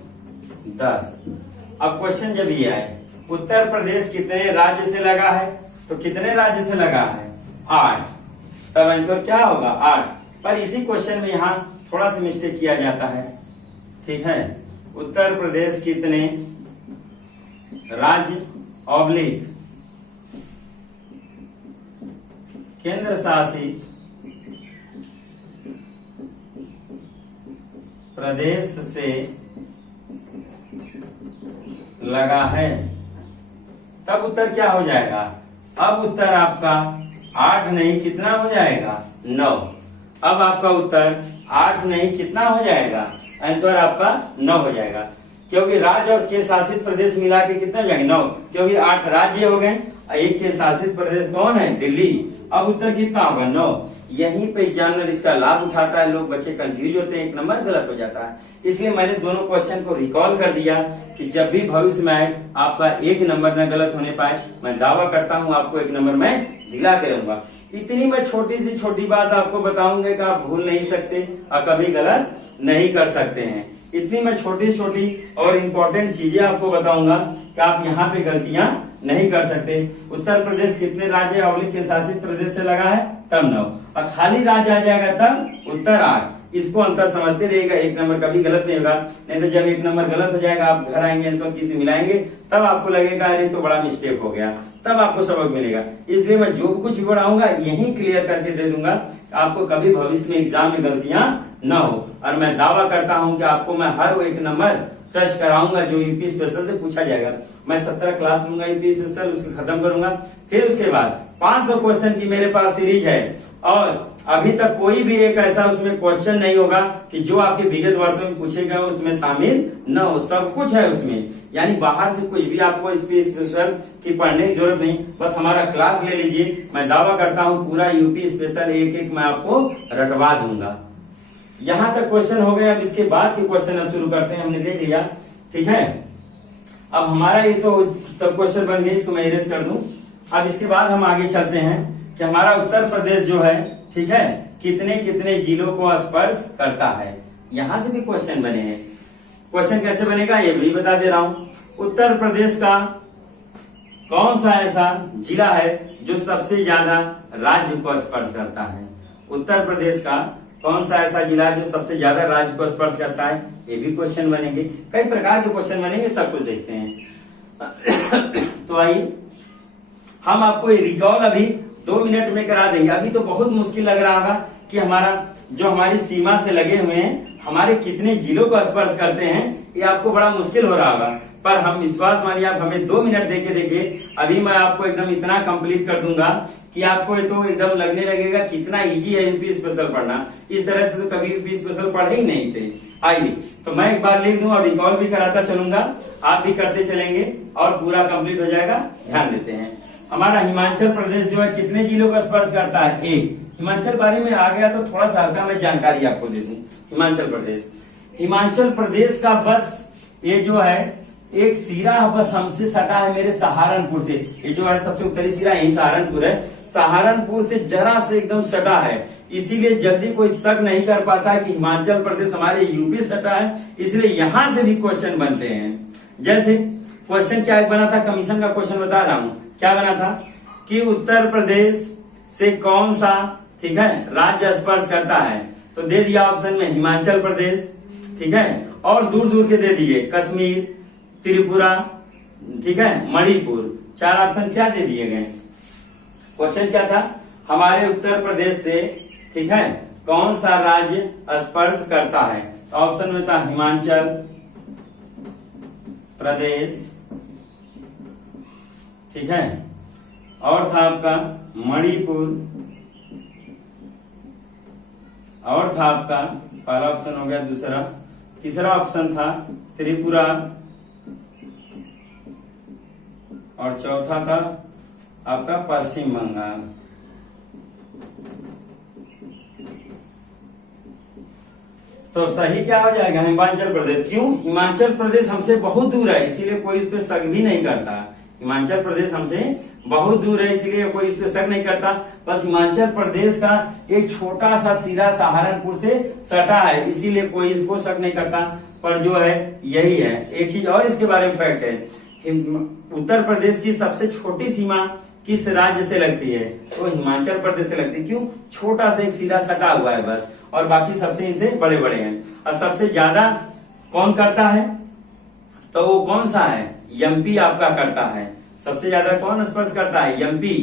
10। अब क्वेश्चन जब ये आए उत्तर प्रदेश कितने राज्य से लगा है, तो कितने राज्य से लगा है? 8। तब आंसर क्या होगा? 8। पर इसी क्वेश्चन में यहां थोड़ा सा मिस्टेक किया जाता है, ठीक है। उत्तर प्रदेश कितने राज्य ऑब्लिक केंद्र शासित प्रदेश से लगा है, तब उत्तर क्या हो जाएगा? अब उत्तर आपका 8 नहीं कितना हो जाएगा? 9। अब आपका उत्तर 8 नहीं कितना हो जाएगा? आंसर आपका 9 हो जाएगा, क्योंकि राज्य और केंद्र शासित प्रदेश मिला के कितना हो जाएगा? 9, क्योंकि 8 राज्य हो गए, एक केंद्र शासित प्रदेश कौन है? दिल्ली। अब उत्तर कितना होगा? 9। यहीं पे एग्जामिनर इसका लाभ उठाता है, लोग बच्चे कंफ्यूज होते हैं, 1 नंबर गलत हो जाता है। इसलिए मैंने दोनों क्वेश्चन को रिकॉल कर दिया कि जब भी भविष्य में आए आपका 1 नंबर न गलत होने पाए। मैं दावा करता हूं आपको 1 नंबर में दिला के रहूंगा। इतनी मैं छोटी सी छोटी बात आपको बताऊंगा कि आप भूल नहीं सकते और कभी गलत नहीं कर सकते हैं। इतनी मैं छोटी छोटी और इम्पोर्टेंट चीजें आपको बताऊंगा कि आप यहाँ पे गलतियां नहीं कर सकते। उत्तर प्रदेश कितने राज्य अवलिक के शासित प्रदेश से लगा है? तब 9, और खाली राज्य आ जाएगा तब उत्तर 8। इसको अंतर समझते रहिएगा, एक नंबर कभी गलत नहीं होगा। नहीं तो जब एक नंबर गलत हो जाएगा, आप घर आएंगे आंसर किसी मिलाएंगे, तब आपको लगेगा अरे तो बड़ा मिस्टेक हो गया, तब आपको सबक मिलेगा। इसलिए मैं जो कुछ भी पढ़ाऊंगा यही क्लियर करके दे दूंगा, आपको कभी भविष्य में एग्जाम में गलतियां न हो। और मैं दावा करता हूं कि आपको मैं हर एक नंबर टच कराऊंगा जो यूपी स्पेशल से पूछा जाएगा। मैं 17 क्लास लूंगा यूपी स्पेशल, उसको खत्म करूंगा। फिर उसके बाद 500 क्वेश्चन की मेरे पास सीरीज है, और अभी तक कोई भी एक ऐसा उसमें क्वेश्चन नहीं होगा कि जो आपके विगत वर्षों में पूछे गए उसमें शामिल न हो। सब कुछ है उसमें, यानी बाहर से कुछ भी आपको यूपी स्पेशल की पढ़ने की जरूरत नहीं। बस हमारा क्लास ले लीजिए, मैं दावा करता हूँ पूरा यूपी स्पेशल एक एक मैं आपको रटवा दूंगा। यहाँ तक क्वेश्चन हो गए। अब इसके बाद के क्वेश्चन अब शुरू करते हैं। हमने देख लिया, ठीक है। अब हमारा ये तो सब क्वेश्चन बन गए, इसको मैं इरेज कर दूं। अब इसके बाद हम आगे चलते हैं कि हमारा उत्तर प्रदेश जो है, ठीक है, कितने कितने जिलों को स्पर्श करता है। यहां से भी क्वेश्चन बने हैं। क्वेश्चन कैसे बनेगा ये भी बता दे रहा हूं। उत्तर प्रदेश का कौन सा ऐसा जिला है जो सबसे ज्यादा राज्य को स्पर्श करता है? उत्तर प्रदेश का कौन सा ऐसा जिला है जो सबसे ज्यादा राज्य को स्पर्श करता है? ये भी क्वेश्चन बनेंगे, कई प्रकार के क्वेश्चन बनेंगे, सब कुछ देखते हैं। तो आइए हम आपको ये रिकॉल अभी 2 मिनट में करा देंगे। अभी तो बहुत मुश्किल लग रहा होगा कि हमारी सीमा से लगे हुए हैं हमारे कितने जिलों को स्पर्श करते हैं, ये आपको बड़ा मुश्किल हो रहा होगा। पर हम विश्वास मानिए, आप हमें 2 मिनट देके देखिए, अभी मैं आपको एकदम इतना कंप्लीट कर दूंगा कि आपको ये तो एकदम लगने लगेगा कितना इजी है यूपी स्पेशल पढ़ना। इस तरह से तो कभी यूपी स्पेशल पढ़े ही नहीं थे। आइए तो मैं एक बार लिख दूं और रिकॉल भी कराता चलूंगा, आप भी करते चलेंगे और पूरा कंप्लीट हो जाएगा। ध्यान देते हैं। हमारा हिमाचल प्रदेश जो है कितने जिलों का स्पर्श करता है? 1। हिमाचल बारे में आ गया तो थोड़ा सा हल्का मैं जानकारी आपको दे दूं। हिमाचल प्रदेश का बस ये जो है एक सिरा बस हमसे सटा है मेरे सहारनपुर से। ये जो है सबसे उत्तरी सिरा यही सहारनपुर है। सहारनपुर से जरा से एकदम सटा है, इसीलिए जल्दी कोई शक नहीं कर पाता कि हिमाचल प्रदेश हमारे यूपी सटा है, इसलिए यहां से भी क्वेश्चन बनते हैं। जैसे क्वेश्चन क्या बना था, कमीशन का क्वेश्चन बता रहा हूं, क्या बना था कि उत्तर प्रदेश से कौन सा, ठीक है, राज्य स्पर्श करता है? तो दे दिया ऑप्शन में हिमाचल प्रदेश, ठीक है, और दूर दूर के दे दिए कश्मीर, त्रिपुरा, ठीक है, मणिपुर। 4 ऑप्शन क्या दे दिए गए? क्वेश्चन क्या था, हमारे उत्तर प्रदेश से, ठीक है, कौन सा राज्य स्पर्श करता है? तो ऑप्शन में था हिमाचल प्रदेश, ठीक है, और था आपका मणिपुर, और था आपका पहला ऑप्शन हो गया, दूसरा, तीसरा ऑप्शन था त्रिपुरा, और चौथा था आपका पश्चिम बंगाल। तो सही क्या हो जाएगा? हिमाचल प्रदेश। क्यों? हिमाचल प्रदेश हमसे बहुत दूर है, इसीलिए कोई इस पे शक भी नहीं करता। हिमाचल प्रदेश हमसे बहुत दूर है, इसलिए कोई इस पे शक नहीं करता। बस हिमाचल प्रदेश का एक छोटा सा सिरा सहारनपुर से सटा है, इसीलिए कोई इसको शक नहीं करता। पर जो है यही है। एक चीज और इसके बारे में फैक्ट है, उत्तर प्रदेश की सबसे छोटी सीमा किस राज्य से लगती है? तो हिमाचल प्रदेश से लगती है। क्यों? छोटा सा एक सिरा सटा हुआ है बस, और बाकी सबसे इनसे बड़े बड़े हैं। और सबसे ज्यादा कौन करता है? तो वो कौन सा है? एमपी आपका करता है। सबसे ज्यादा कौन स्पर्श करता है? एमपी।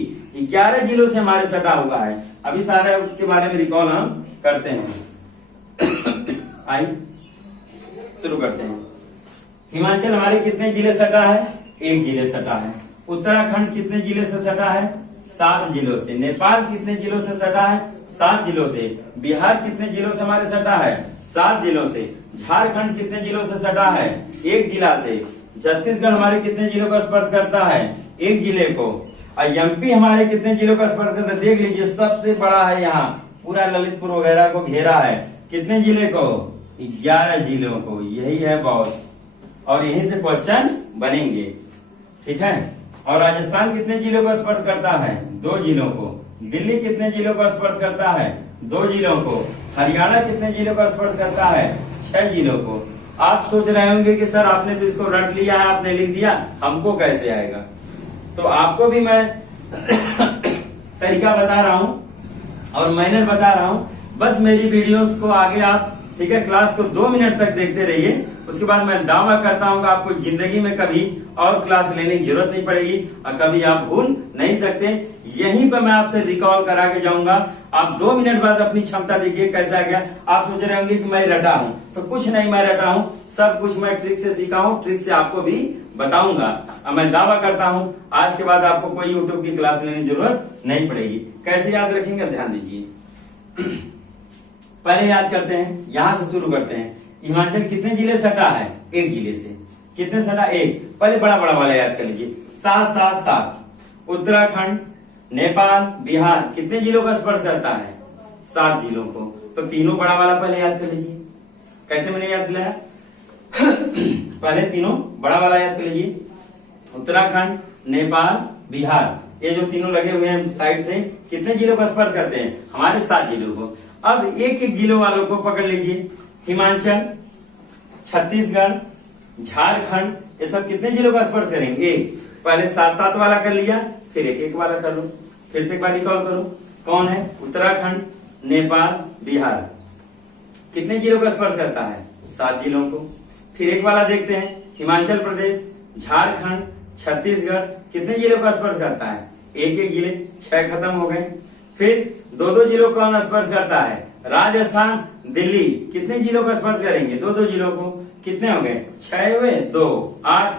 11 जिलों से हमारे सटा हुआ है। अभी सारा उसके बारे में रिकॉल हम करते हैं। आइए शुरू करते हैं। हिमाचल हमारे कितने जिले सटा है? 1 जिले सटा है। उत्तराखंड कितने जिले से सटा है? 7 जिलों से। नेपाल कितने जिलों से सटा है? 7 जिलों से। बिहार कितने जिलों से हमारे सटा है? 7 जिलों से। झारखंड कितने जिलों से सटा है? 1 जिला से। छत्तीसगढ़ हमारे कितने जिलों का स्पर्श करता है? 1 जिले को। और एमपी हमारे कितने जिलों का स्पर्श करता है? देख लीजिए, सबसे बड़ा है, यहाँ पूरा ललितपुर वगैरह को घेरा है। कितने जिले को? 11 जिलों को। यही है बॉस, और यहीं से क्वेश्चन बनेंगे, ठीक है। और राजस्थान कितने जिलों को स्पर्श करता है? 2 जिलों को। दिल्ली कितने जिलों को स्पर्श करता है? 2 जिलों को। हरियाणा कितने जिलों को स्पर्श करता है? 6 जिलों को। आप सोच रहे होंगे कि सर आपने तो इसको रट लिया है, आपने लिख दिया, हमको कैसे आएगा? तो आपको भी मैं तरीका बता रहा हूं और मैंने बता रहा हूं, बस मेरी वीडियोस को आगे आप, ठीक है, क्लास को 2 मिनट तक देखते रहिए। उसके बाद मैं दावा करता हूं कि आपको जिंदगी में कभी और क्लास लेने की जरूरत नहीं पड़ेगी और कभी आप भूल नहीं सकते। यहीं पर मैं आपसे रिकॉल करा के जाऊंगा। आप 2 मिनट बाद अपनी क्षमता देखिए कैसे आ गया। आप सोच रहे होंगे कि मैं रटा हूं, तो कुछ नहीं मैं रटा हूं, सब कुछ मैं ट्रिक से सीखा हूं, ट्रिक से आपको भी बताऊंगा। अब मैं दावा करता हूं आज के बाद आपको कोई यूट्यूब की क्लास लेने की जरूरत नहीं पड़ेगी। कैसे याद रखेंगे ध्यान दीजिए। पहले याद करते हैं, यहां से शुरू करते हैं। हिमाचल कितने जिले सटा है? 1 जिले से। कितने सटा? 1। पहले बड़ा बड़ा वाला याद कर लीजिए, 7 7 7। उत्तराखंड, नेपाल, बिहार कितने जिलों का स्पर्श करता है? 7 जिलों को। तो तीनों बड़ा वाला पहले याद कर लीजिए। कैसे मैंने याद दिलाया? पहले तीनों बड़ा वाला याद कर लीजिए, उत्तराखंड, नेपाल, बिहार, ये जो तीनों लगे हुए हैं साइड से, कितने जिलों का स्पर्श करते हैं? हमारे 7 जिलों को। अब एक एक जिलों वालों को पकड़ लीजिए। हिमाचल, छत्तीसगढ़, झारखंड, ये सब कितने जिलों का स्पर्श करेंगे? पहले 7 7 वाला कर लिया, फिर एक एक वाला कर लो। फिर से एक बार रिकॉल करो, कौन है? उत्तराखंड, नेपाल, बिहार कितने जिलों का स्पर्श करता है? 7 जिलों को। फिर एक वाला देखते हैं, हिमाचल प्रदेश, झारखंड, छत्तीसगढ़ कितने जिलों का स्पर्श करता है? एक एक जिले, 6 खत्म हो गए। फिर 2 जिलों को कौन स्पर्श करता है? राजस्थान, दिल्ली कितने जिलों का स्पर्श करेंगे? 2 जिलों को। कितने हो गए? 6 हुए, 2 8।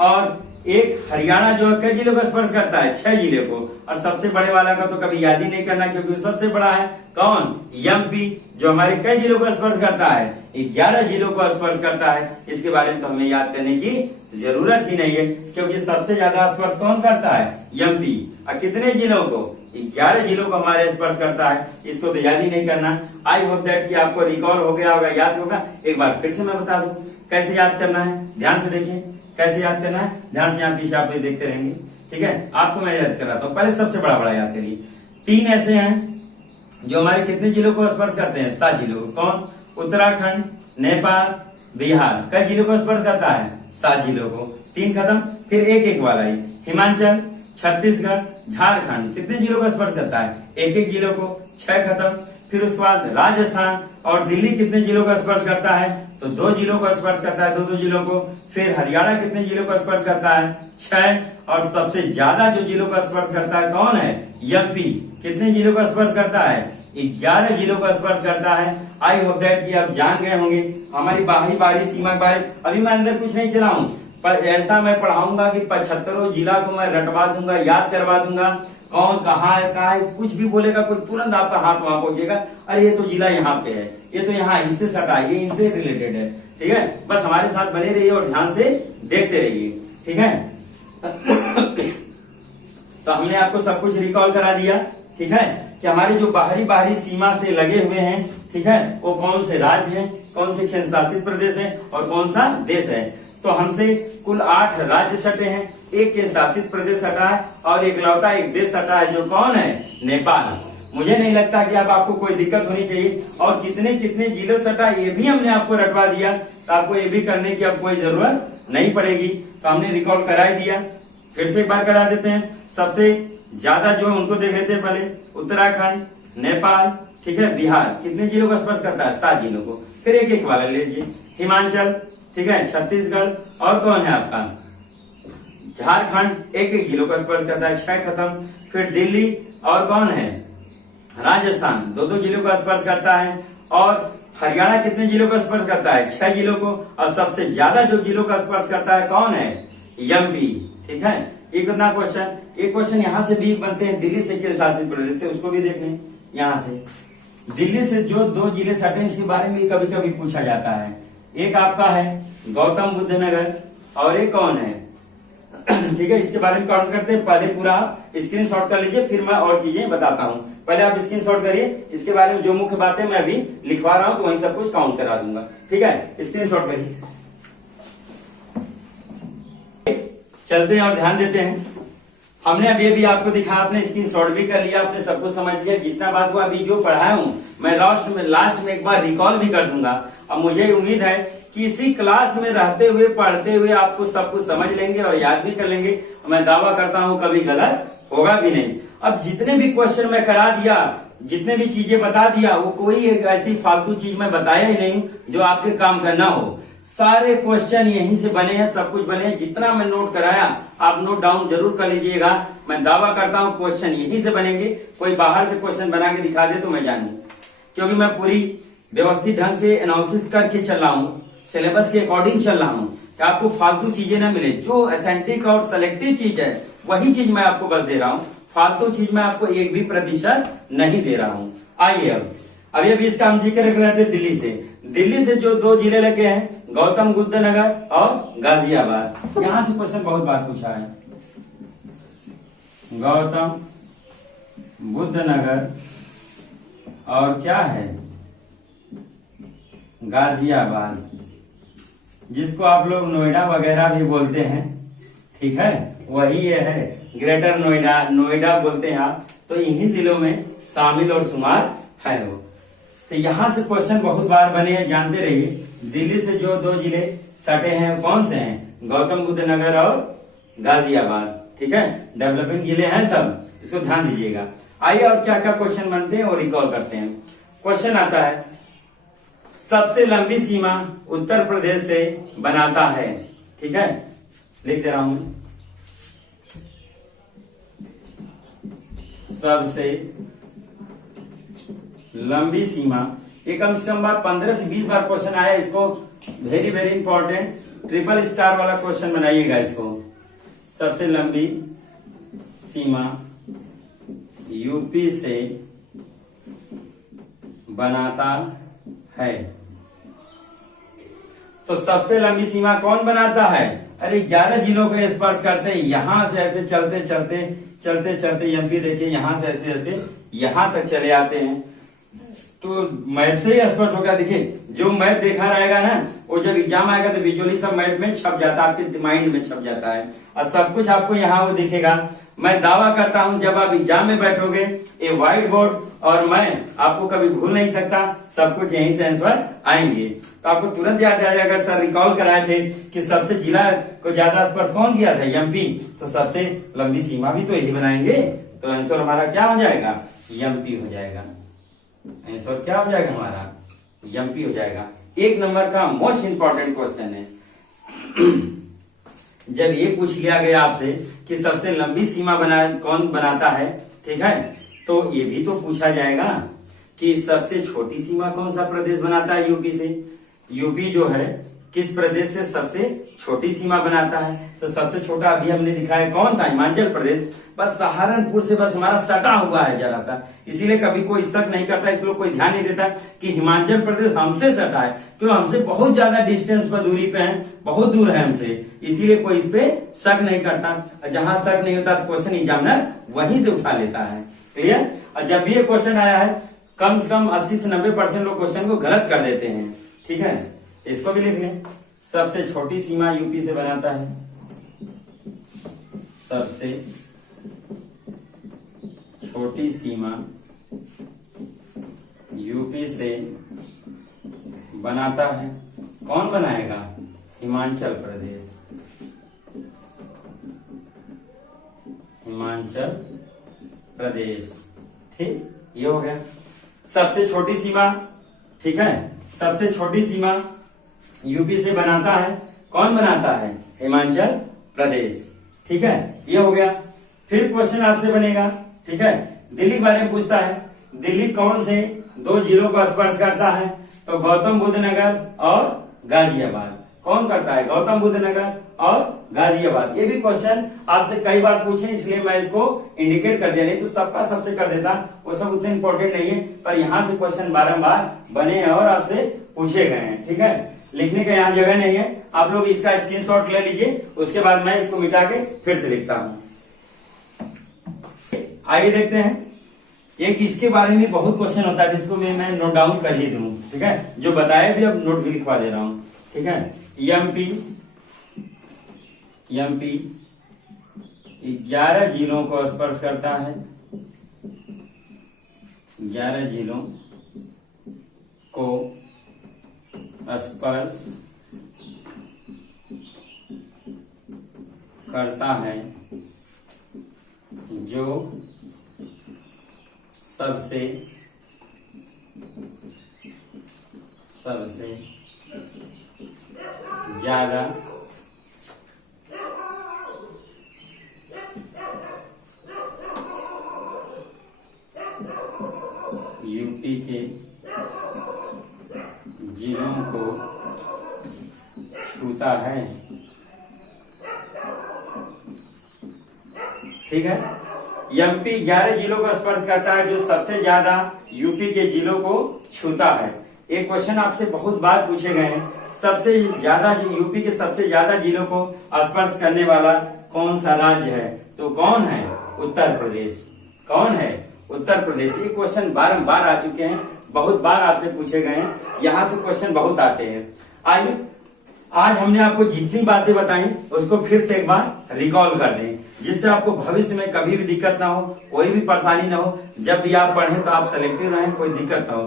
और एक हरियाणा जो है कई जिलों का स्पर्श करता है? 6 जिले को। और सबसे बड़े वाला का तो कभी याद ही नहीं करना, क्योंकि सबसे बड़ा है कौन? एमपी, जो हमारे कई जिलों का स्पर्श करता है? 11 जिलों का स्पर्श करता है। इसके बारे में तो हमें याद करने की जरूरत ही नहीं है, क्योंकि सबसे ज्यादा स्पर्श कौन करता है? एमपी। और कितने जिलों को? 11 जिलों को हमारे स्पर्श करता है। इसको तो याद ही नहीं करना। आई होप दैट कि आपको रिकॉल हो गया होगा, याद होगा। एक बार फिर से मैं बता दूं कैसे याद करना है, ध्यान से देखिए कैसे याद करना है। ध्यान से आप पीछे आप देखते रहेंगे, ठीक है। आपको मैं याद कराता हूँ। पहले सबसे बड़ा बड़ा याद करिए। 3 ऐसे हैं जो हमारे कितने जिलों को स्पर्श करते हैं? 7 जिलों को। कौन? उत्तराखंड, नेपाल, बिहार कई जिलों को स्पर्श करता है? 7 जिलों को। 3 खत्म। फिर एक एक वाला ही, हिमाचल, छत्तीसगढ़, झारखंड कितने जिलों का स्पर्श करता है? एक एक जिलों को। 6 खत्म। फिर उसके बाद राजस्थान और दिल्ली कितने जिलों का स्पर्श करता है? तो 2 जिलों का स्पर्श करता है, 2 जिलों को। फिर हरियाणा कितने जिलों का स्पर्श करता है? 6। और सबसे ज्यादा जो जिलों का स्पर्श करता है कौन है? एमपी। कितने जिलों का स्पर्श करता है? 11 जिलों का स्पर्श करता है। आई होप दैट कि आप जान गए होंगे हमारी बाहरी सीमा के बारे। अभी मैं अंदर कुछ नहीं चला हूँ, पर ऐसा मैं पढ़ाऊंगा कि 75 जिला को मैं रटवा दूंगा, याद करवा दूंगा। कौन कहाँ है, कुछ भी बोलेगा कोई, तुरंत आपका हाथ वहां पहुंचेगा। अरे ये तो जिला यहाँ पे है, ये तो यहाँ इससे सटा है, ये इनसे रिलेटेड है, ठीक है। बस हमारे साथ बने रहिए और ध्यान से देखते रहिए, ठीक है। तो हमने आपको सब कुछ रिकॉल करा दिया, ठीक है, कि हमारे जो बाहरी सीमा से लगे हुए हैं, ठीक है, वो कौन से राज्य हैं, कौन से केंद्र शासित प्रदेश है और कौन सा देश है। तो हमसे कुल 8 राज्य सटे हैं, एक केंद्र शासित प्रदेश सटा है और एकलौता एक देश सटा है, जो कौन है? नेपाल। मुझे नहीं लगता कि अब आपको कोई दिक्कत होनी चाहिए। और कितने कितने जिलों सटा ये भी हमने आपको रटवा दिया, तो आपको ये भी करने की अब कोई जरूरत नहीं पड़ेगी। तो हमने रिकॉल करा ही दिया, फिर से एक बार करा देते हैं। सबसे ज्यादा जो है उनको देख लेते हैं पहले। उत्तराखंड, नेपाल, ठीक है, बिहार कितने जिलों का स्पर्श करता है? 7 जिलों को। फिर एक एक वाला लीजिए, हिमाचल, ठीक है, छत्तीसगढ़ और कौन है आपका? झारखंड एक एक जिलों का स्पर्श करता है, 6 खत्म। फिर दिल्ली और कौन है? राजस्थान 2 जिलों का स्पर्श करता है। और हरियाणा कितने जिलों का स्पर्श करता है? 6 जिलों को। और सबसे ज्यादा जो जिलों का स्पर्श करता है कौन है? एमपी, ठीक है। एक कितना क्वेश्चन, एक क्वेश्चन यहाँ से भी बनते हैं, दिल्ली से केंद्र शासित प्रदेश से, उसको भी देख लें। यहाँ से दिल्ली से जो 2 जिले सटे हैं इसके बारे में कभी कभी पूछा जाता है। एक आपका है गौतम बुद्ध नगर और एक कौन है? ठीक है, इसके बारे में काउंट करते हैं। पहले पूरा स्क्रीनशॉट कर लीजिए, फिर मैं और चीजें बताता हूँ। पहले आप स्क्रीनशॉट करिए, इसके बारे में जो मुख्य बातें मैं अभी लिखवा रहा हूँ तो वही सब कुछ काउंट करा दूंगा, ठीक है। स्क्रीनशॉट करिए, चलते हैं और ध्यान देते हैं। हमने अभी आपको दिखा, आपने स्क्रीनशॉट भी कर लिया, आपने सब कुछ समझ लिया। जितना बात हुआ अभी जो पढ़ाया हूँ मैं लास्ट में एक बार रिकॉल भी कर दूंगा। अब मुझे उम्मीद है कि इसी क्लास में रहते हुए पढ़ते हुए आपको सब कुछ समझ लेंगे और याद भी कर लेंगे। मैं दावा करता हूँ कभी गलत होगा भी नहीं। अब जितने भी क्वेश्चन मैं करा दिया, जितने भी चीजें बता दिया, वो कोई एक ऐसी फालतू चीज मैं बताया ही नहीं जो आपके काम का ना हो। सारे क्वेश्चन यहीं से बने हैं, सब कुछ बने हैं। जितना मैं नोट कराया आप नोट डाउन जरूर कर लीजिएगा। मैं दावा करता हूँ क्वेश्चन यहीं से बनेंगे। कोई बाहर से क्वेश्चन बना के दिखा दे तो मैं जानू, क्योंकि मैं पूरी व्यवस्थित ढंग से एनालिसिस करके चल रहा हूँ, सिलेबस के अकॉर्डिंग चल रहा हूँ कि आपको फालतू चीजें ना मिले। जो ऑथेंटिक और सेलेक्टिव चीज है वही चीज मैं आपको बस दे रहा हूँ, फालतू चीज मैं आपको 1 भी प्रतिशत नहीं दे रहा हूँ। आइए अब अभी इसका हम जिक्र कर रहे थे दिल्ली से। दिल्ली से जो 2 जिले लगे हैं, गौतम बुद्ध नगर और गाजियाबाद। यहां से क्वेश्चन बहुत बार पूछा है। गौतम बुद्ध नगर और क्या है, गाजियाबाद, जिसको आप लोग नोएडा वगैरह भी बोलते हैं, ठीक है, वही ये है। ग्रेटर नोएडा, नोएडा बोलते हैं आप, तो इन्हीं जिलों में शामिल और शुमार है वो। तो यहां से क्वेश्चन बहुत बार बने हैं, जानते रहिए। दिल्ली से जो 2 जिले सटे हैं कौन से हैं, गौतम बुद्ध नगर और गाजियाबाद, ठीक है, डेवलपिंग जिले हैं सब, इसको ध्यान दीजिएगा। आइए और क्या क्या क्वेश्चन बनते हैं और रिकॉल करते हैं। क्वेश्चन आता है, सबसे लंबी सीमा उत्तर प्रदेश से बनाता है, ठीक है, लिख दे रहा हूं। सबसे लंबी सीमा, ये कम से कम बार 15 से 20 बार क्वेश्चन आया। इसको very very important triple star वाला क्वेश्चन बनाइएगा इसको। सबसे लंबी सीमा यूपी से बनाता है। तो सबसे लंबी सीमा कौन बनाता है? अरे 11 जिलों को स्पर्श करते हैं। यहां से ऐसे चलते चलते चलते चलते एमपी देखिए, यहां से ऐसे ऐसे यहां तक चले आते हैं। तो मैप से ही स्पष्ट होगा। देखिए जो मैप देखा रहेगा ना, वो जब एग्जाम आएगा तो विजुअली सब मैप में छप जाता है, आपके माइंड में छप जाता है और सब कुछ आपको यहाँ वो दिखेगा। मैं दावा करता हूं जब आप एग्जाम में बैठोगे, ये व्हाइट बोर्ड और मैं आपको कभी भूल नहीं सकता, सब कुछ यहीं से आंसर आएंगे। तो आपको तुरंत याद आ जाएगा, सर रिकॉल कराए थे कि सबसे जिला को ज्यादा स्पर्श कौन किया था? एमपी। तो सबसे लंबी सीमा भी तो यही बनाएंगे, तो आंसर हमारा क्या हो जाएगा? एमपी हो जाएगा। आंसर क्या हो जाएगा हमारा? एमपी हो जाएगा। 1 नंबर का मोस्ट इंपॉर्टेंट क्वेश्चन है। जब ये पूछ लिया गया आपसे कि सबसे लंबी सीमा कौन बनाता है, ठीक है, तो ये भी तो पूछा जाएगा कि सबसे छोटी सीमा कौन सा प्रदेश बनाता है यूपी से। यूपी जो है किस प्रदेश से सबसे छोटी सीमा बनाता है? तो सबसे छोटा अभी हमने दिखाया कौन था? हिमाचल प्रदेश। बस सहारनपुर से बस हमारा सटा हुआ है जरा सा, इसीलिए कभी कोई शक नहीं करता, इसलिए कोई ध्यान नहीं देता कि हिमाचल प्रदेश हमसे सटा है, क्यों? हमसे बहुत ज्यादा डिस्टेंस पर दूरी पे है, बहुत दूर है हमसे, इसीलिए कोई इस पे शक नहीं करता। जहां शक नहीं होता तो क्वेश्चन एग्जामिनर वहीं से उठा लेता है। क्लियर? और जब भी ये क्वेश्चन आया है, कम से कम 80 से 90% लोग क्वेश्चन को गलत कर देते हैं, ठीक है, इसको भी लिख लें। सबसे छोटी सीमा यूपी से बनाता है, सबसे छोटी सीमा यूपी से बनाता है। कौन बनाएगा? हिमाचल प्रदेश। हिमाचल प्रदेश, ठीक, ये हो गया सबसे छोटी सीमा, ठीक है। सबसे छोटी सीमा यूपी से बनाता है, कौन बनाता है? हिमाचल प्रदेश, ठीक है, ये हो गया। फिर क्वेश्चन आपसे बनेगा, ठीक है, दिल्ली के बारे में पूछता है, दिल्ली कौन से 2 जिलों को स्पर्श करता है? तो गौतम बुद्ध नगर और गाजियाबाद। कौन करता है? गौतम बुद्ध नगर और गाजियाबाद। ये भी क्वेश्चन आपसे कई बार पूछे, इसलिए मैं इसको इंडिकेट कर दिया, नहीं तो सबका सबसे कर देता, वो सब उतने इंपॉर्टेंट नहीं है, पर यहाँ से क्वेश्चन बारंबार बने हैं और आपसे पूछे गए हैं, ठीक है। लिखने का यहाँ जगह नहीं है, आप लोग इसका स्क्रीनशॉट ले लीजिए, उसके बाद मैं इसको मिटा के फिर से लिखता हूं। आइए देखते हैं, एक इसके बारे में बहुत क्वेश्चन होता है जिसको मैं नोट डाउन कर ही दूं, ठीक है, जो बताया भी अब नोट भी लिखवा दे रहा हूं, ठीक है। एमपी 11 जिलों को स्पर्श करता है, 11 जिलों को स्पर्श करता है, जो सबसे ज्यादा यूपी के जिलों को छूता है। ठीक है, एमपी 11 जिलों को स्पर्श करता है, जो सबसे ज्यादा यूपी के जिलों को छूता है। एक क्वेश्चन आपसे बहुत बार पूछे गए हैं, सबसे ज्यादा यूपी के सबसे ज्यादा जिलों को स्पर्श करने वाला कौन सा राज्य है? तो कौन है? उत्तर प्रदेश। कौन है? उत्तर प्रदेश। ये क्वेश्चन बारंबार आ चुके हैं, बहुत बार आपसे पूछे गए हैं, यहाँ से क्वेश्चन बहुत आते हैं। आइए आज हमने आपको जितनी बातें बताई उसको फिर से एक बार रिकॉल कर दें, जिससे आपको भविष्य में कभी भी दिक्कत ना हो, कोई भी परेशानी ना हो। जब भी आप पढ़ें तो आप सेलेक्टिव रहें, कोई दिक्कत ना हो।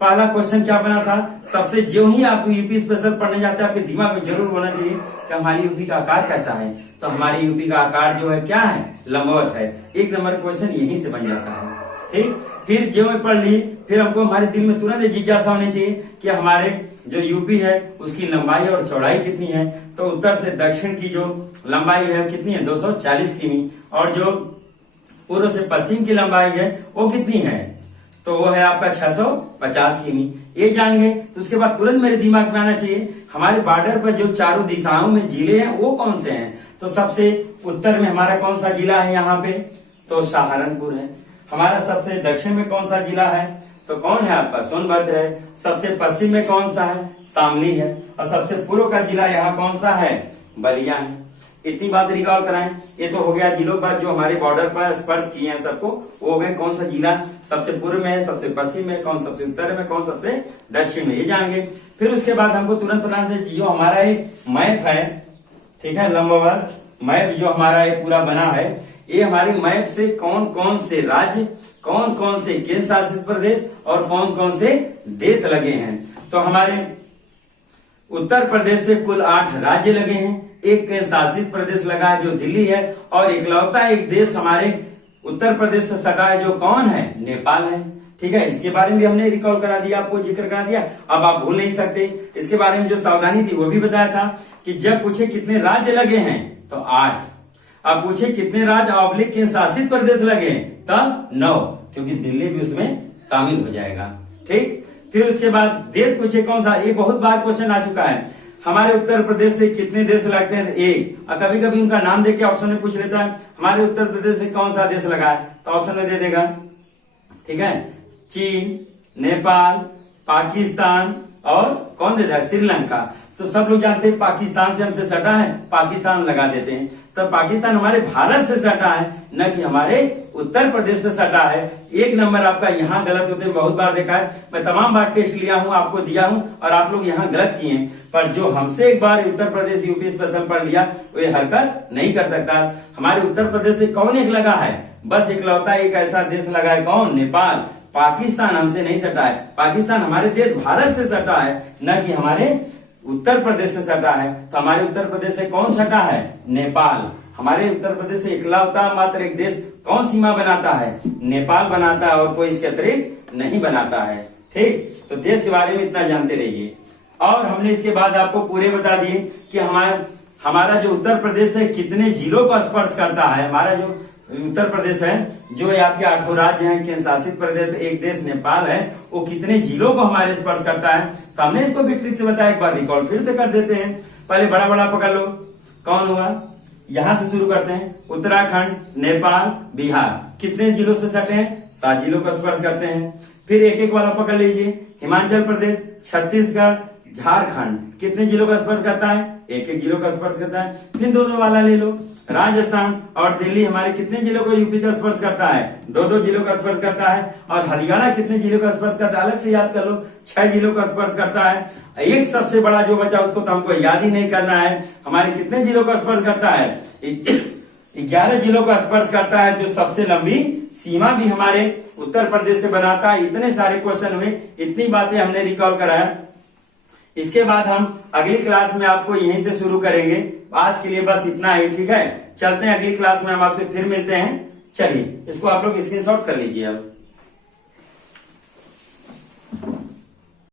पहला क्वेश्चन क्या बना था? सबसे जो ही आप यूपी स्पेशल पढ़ने जाते हैं आपके दिमाग में जरूर होना चाहिए कि हमारी यूपी का आकार कैसा है। तो हमारी यूपी का आकार जो है क्या है? लंबवत है। एक नंबर क्वेश्चन यहीं से बन जाता है। ठीक, फिर जो मैं पढ़ ली, फिर हमको हमारे दिल में तुरंत जिज्ञासा होनी चाहिए कि हमारे जो यूपी है उसकी लंबाई और चौड़ाई कितनी है। तो उत्तर से दक्षिण की जो लंबाई है कितनी है? 240 किमी। और जो पूर्व से पश्चिम की लंबाई है वो कितनी है? तो वो है आपका 650 किमी। ये जान गए तो उसके बाद तुरंत मेरे दिमाग में आना चाहिए हमारे बॉर्डर पर जो चारों दिशाओं में जिले हैं वो कौन से हैं। तो सबसे उत्तर में हमारा कौन सा जिला है यहाँ पे? तो सहारनपुर है। हमारा सबसे दक्षिण में कौन सा जिला है? तो कौन है आपका? सोनभद्र है। सबसे पश्चिम में कौन सा है? शामली है। और सबसे पूर्व का जिला यहाँ कौन सा है? बलिया है। इतनी बात रिकॉल कराएं। ये तो हो गया जिलों पर जो हमारे बॉर्डर पर स्पर्श किए हैं सबको, वो हो गए कौन सा जिला सबसे पूर्व में है, सबसे पश्चिम में, कौन सबसे उत्तर में, कौन सबसे दक्षिण में, ये जान गए। फिर उसके बाद हमको तुरंत बनाना है जो हमारा एक मैप है, ठीक है, लंबवत मैप जो हमारा ये पूरा बना है, ये हमारे मैप से कौन कौन से राज्य, कौन कौन से केंद्र शासित प्रदेश और कौन कौन से देश लगे हैं। तो हमारे उत्तर प्रदेश से कुल 8 राज्य लगे हैं, एक केंद्र शासित प्रदेश लगा है जो दिल्ली है, और इकलौता एक देश हमारे उत्तर प्रदेश से सटा है जो कौन है? नेपाल है। ठीक है, इसके बारे में भी हमने रिकॉल करा दिया, आपको जिक्र करा दिया, अब आप भूल नहीं सकते। इसके बारे में जो सावधानी थी वो भी बताया था कि जब पूछे कितने राज्य लगे हैं तो 8, अब पूछे कितने राज्य ऑब्लिक केंद्र शासित प्रदेश लगे हैं तब 9, क्योंकि दिल्ली भी उसमें शामिल हो जाएगा। ठीक, फिर उसके बाद देश पूछे कौन सा, ये बहुत बार क्वेश्चन आ चुका है, हमारे उत्तर प्रदेश से कितने देश लगते हैं? 1, और कभी कभी उनका नाम देके ऑप्शन में पूछ लेता है हमारे उत्तर प्रदेश से कौन सा देश लगा है, तो ऑप्शन में दे देगा, ठीक है, चीन, नेपाल, पाकिस्तान और कौन देता है? श्रीलंका। तो सब लोग जानते हैं पाकिस्तान से हमसे सटा है, पाकिस्तान लगा देते हैं। तो पाकिस्तान हमारे भारत से सटा है, न कि हमारे उत्तर प्रदेश से सटा है। एक नंबर आपका यहाँ गलत होते हैं, बहुत बार देखा है, मैं तमाम बार टेस्ट लिया हूँ, आपको दिया हूँ और आप लोग यहाँ गलत किए हैं। पर जो हमसे एक बार उत्तर प्रदेश यूपी स्पेशल पढ़ लिया वो ये हरकत नहीं कर सकता। हमारे उत्तर प्रदेश से कौन एक लगा है? बस इकलौता एक ऐसा देश लगा है, कौन? नेपाल। पाकिस्तान हमसे नहीं सटा है, पाकिस्तान हमारे देश भारत से सटा है, न कि हमारे उत्तर प्रदेश से सटा है। तो हमारे उत्तर प्रदेश से कौन सटा है? नेपाल। हमारे उत्तर प्रदेश से इकलौता मात्र एक देश कौन सीमा बनाता है? नेपाल बनाता है, और कोई इसके अतिरिक्त नहीं बनाता है। ठीक, तो देश के बारे में इतना जानते रहिए। और हमने इसके बाद आपको पूरे बता दिए कि हमारा जो उत्तर प्रदेश है कितने जिलों को स्पर्श करता है। हमारा जो उत्तर प्रदेश है, जो आपके 8 राज्य हैं, केंद्र शासित प्रदेश, एक देश नेपाल है, वो कितने जिलों को हमारे स्पर्श करता है। तो हमने इसको भी ट्रिक से बताया, एक बार रिकॉल फिर से कर देते हैं। पहले बड़ा बड़ा पकड़ लो, कौन हुआ? यहां से शुरू करते हैं, उत्तराखंड, नेपाल, बिहार, कितने जिलों से सटे हैं? 7 जिलों को स्पर्श करते हैं। फिर एक एक वाला पकड़ लीजिए, हिमाचल प्रदेश, छत्तीसगढ़, झारखंड, कितने जिलों का स्पर्श करता है? एक एक जिलों का स्पर्श करता है। फिर 2-2 वाला ले लो, राजस्थान और दिल्ली हमारे कितने जिलों को यूपी का स्पर्श करता है? 2-2 जिलों का स्पर्श करता है। और हरियाणा कितने जिलों का स्पर्श करता है? अलग से याद कर लो, 6 जिलों का स्पर्श करता है। एक सबसे बड़ा जो बचा उसको तो हमको याद ही नहीं करना है, हमारे कितने जिलों का स्पर्श करता है? 11 जिलों को स्पर्श करता है, जो सबसे लंबी सीमा भी हमारे उत्तर प्रदेश से बनाता है। इतने सारे क्वेश्चन हुए, इतनी बातें हमने रिकॉल कराया। इसके बाद हम अगली क्लास में आपको यहीं से शुरू करेंगे। आज के लिए बस इतना ही, ठीक है। चलते हैं अगली क्लास में, हम आपसे फिर मिलते हैं। चलिए, इसको आप लोग स्क्रीनशॉट कर लीजिए अब।